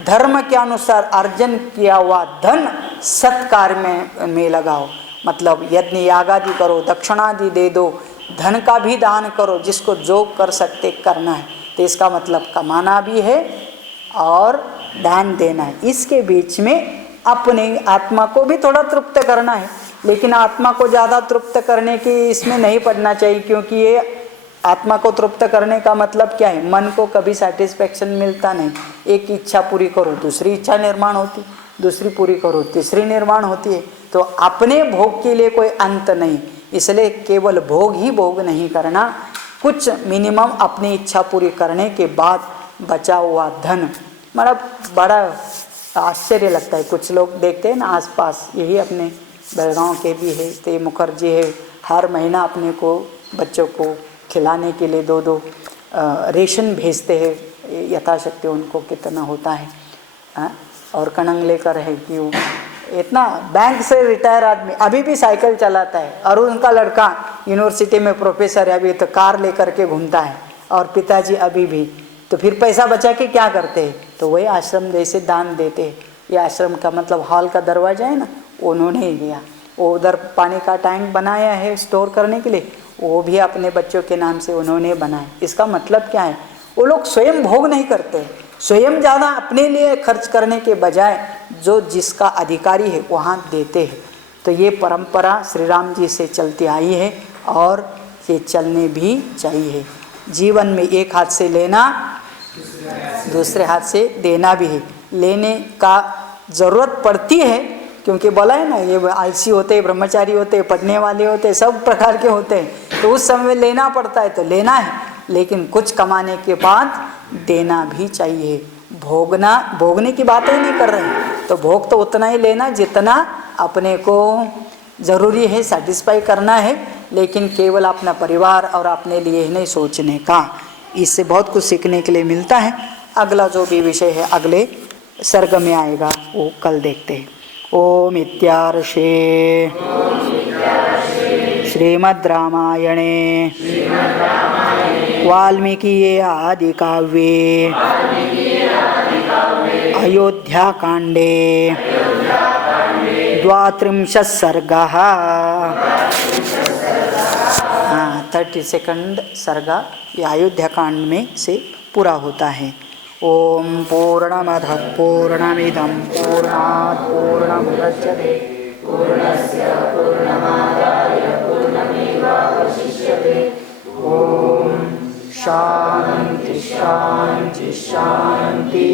धर्म के अनुसार अर्जन किया हुआ धन सत्कार्य में लगाओ। मतलब यज्ञ यागादि करो, दक्षिणादि दे दो, धन का भी दान करो, जिसको जो कर सकते करना है। तो इसका मतलब कमाना भी है और दान देना है। इसके बीच में अपने आत्मा को भी थोड़ा तृप्त करना है, लेकिन आत्मा को ज़्यादा तृप्त करने की इसमें नहीं पड़ना चाहिए, क्योंकि ये आत्मा को तृप्त करने का मतलब क्या है, मन को कभी सेटिस्फेक्शन मिलता नहीं। एक इच्छा पूरी करो, दूसरी इच्छा निर्माण होती, दूसरी पूरी करो, तीसरी निर्माण होती है। तो अपने भोग के लिए कोई अंत नहीं, इसलिए केवल भोग ही भोग नहीं करना, कुछ मिनिमम अपनी इच्छा पूरी करने के बाद बचा हुआ धन, मतलब बड़ा आश्चर्य लगता है। कुछ लोग देखते हैं ना आसपास, यही अपने बेलगांव के भी है, ते मुखर्जी है, हर महीना अपने को बच्चों को खिलाने के लिए 2-2 रेशन भेजते हैं, यथाशक्ति उनको कितना होता है। और कणंग लेकर है कि वो इतना बैंक से रिटायर आदमी अभी भी साइकिल चलाता है, और उनका लड़का यूनिवर्सिटी में प्रोफेसर है, अभी तो कार लेकर के घूमता है, और पिताजी अभी भी। तो फिर पैसा बचा के क्या करते हैं, तो वही आश्रम जैसे दान देते हैं। ये आश्रम का मतलब हॉल का दरवाजा है ना, उन्होंने ही दिया। वो उधर पानी का टैंक बनाया है स्टोर करने के लिए, वो भी अपने बच्चों के नाम से उन्होंने बनाया। इसका मतलब क्या है, वो लोग स्वयं भोग नहीं करते, स्वयं ज़्यादा अपने लिए खर्च करने के बजाय जो जिसका अधिकारी है वहाँ देते हैं। तो ये परंपरा श्री राम जी से चलती आई है और ये चलने भी चाहिए। जीवन में एक हाथ से लेना, दूसरे हाथ से देना भी है। लेने का ज़रूरत पड़ती है, क्योंकि बोला है ना, ये आलसी होते हैं, ब्रह्मचारी होते हैं, पढ़ने वाले होते हैं, सब प्रकार के होते हैं, तो उस समय लेना पड़ता है तो लेना है, लेकिन कुछ कमाने के बाद देना भी चाहिए। भोगने की बात ही नहीं कर रहे हैं, तो भोग तो उतना ही लेना जितना अपने को ज़रूरी है, सेटिस्फाई करना है, लेकिन केवल अपना परिवार और अपने लिए ही नहीं सोचने का। इससे बहुत कुछ सीखने के लिए मिलता है। अगला जो भी विषय है अगले सर्ग में आएगा, वो कल देखते हैं। ओम इत्यार्षे श्रीमद् रामायणे वाल्मीकिये आदि काव्ये अयोध्याकाण्डे 32 सर्गः 32 सर्गा ये अयोध्याकांड में से पूरा होता है। ओम पूर्णमदः पूर्णमिदं पूर्णात् पूर्णमुदच्यते पूर्णस्य पूर्णमादाय पूर्णमेवावशिष्यते। ओम शांति शांति शांति।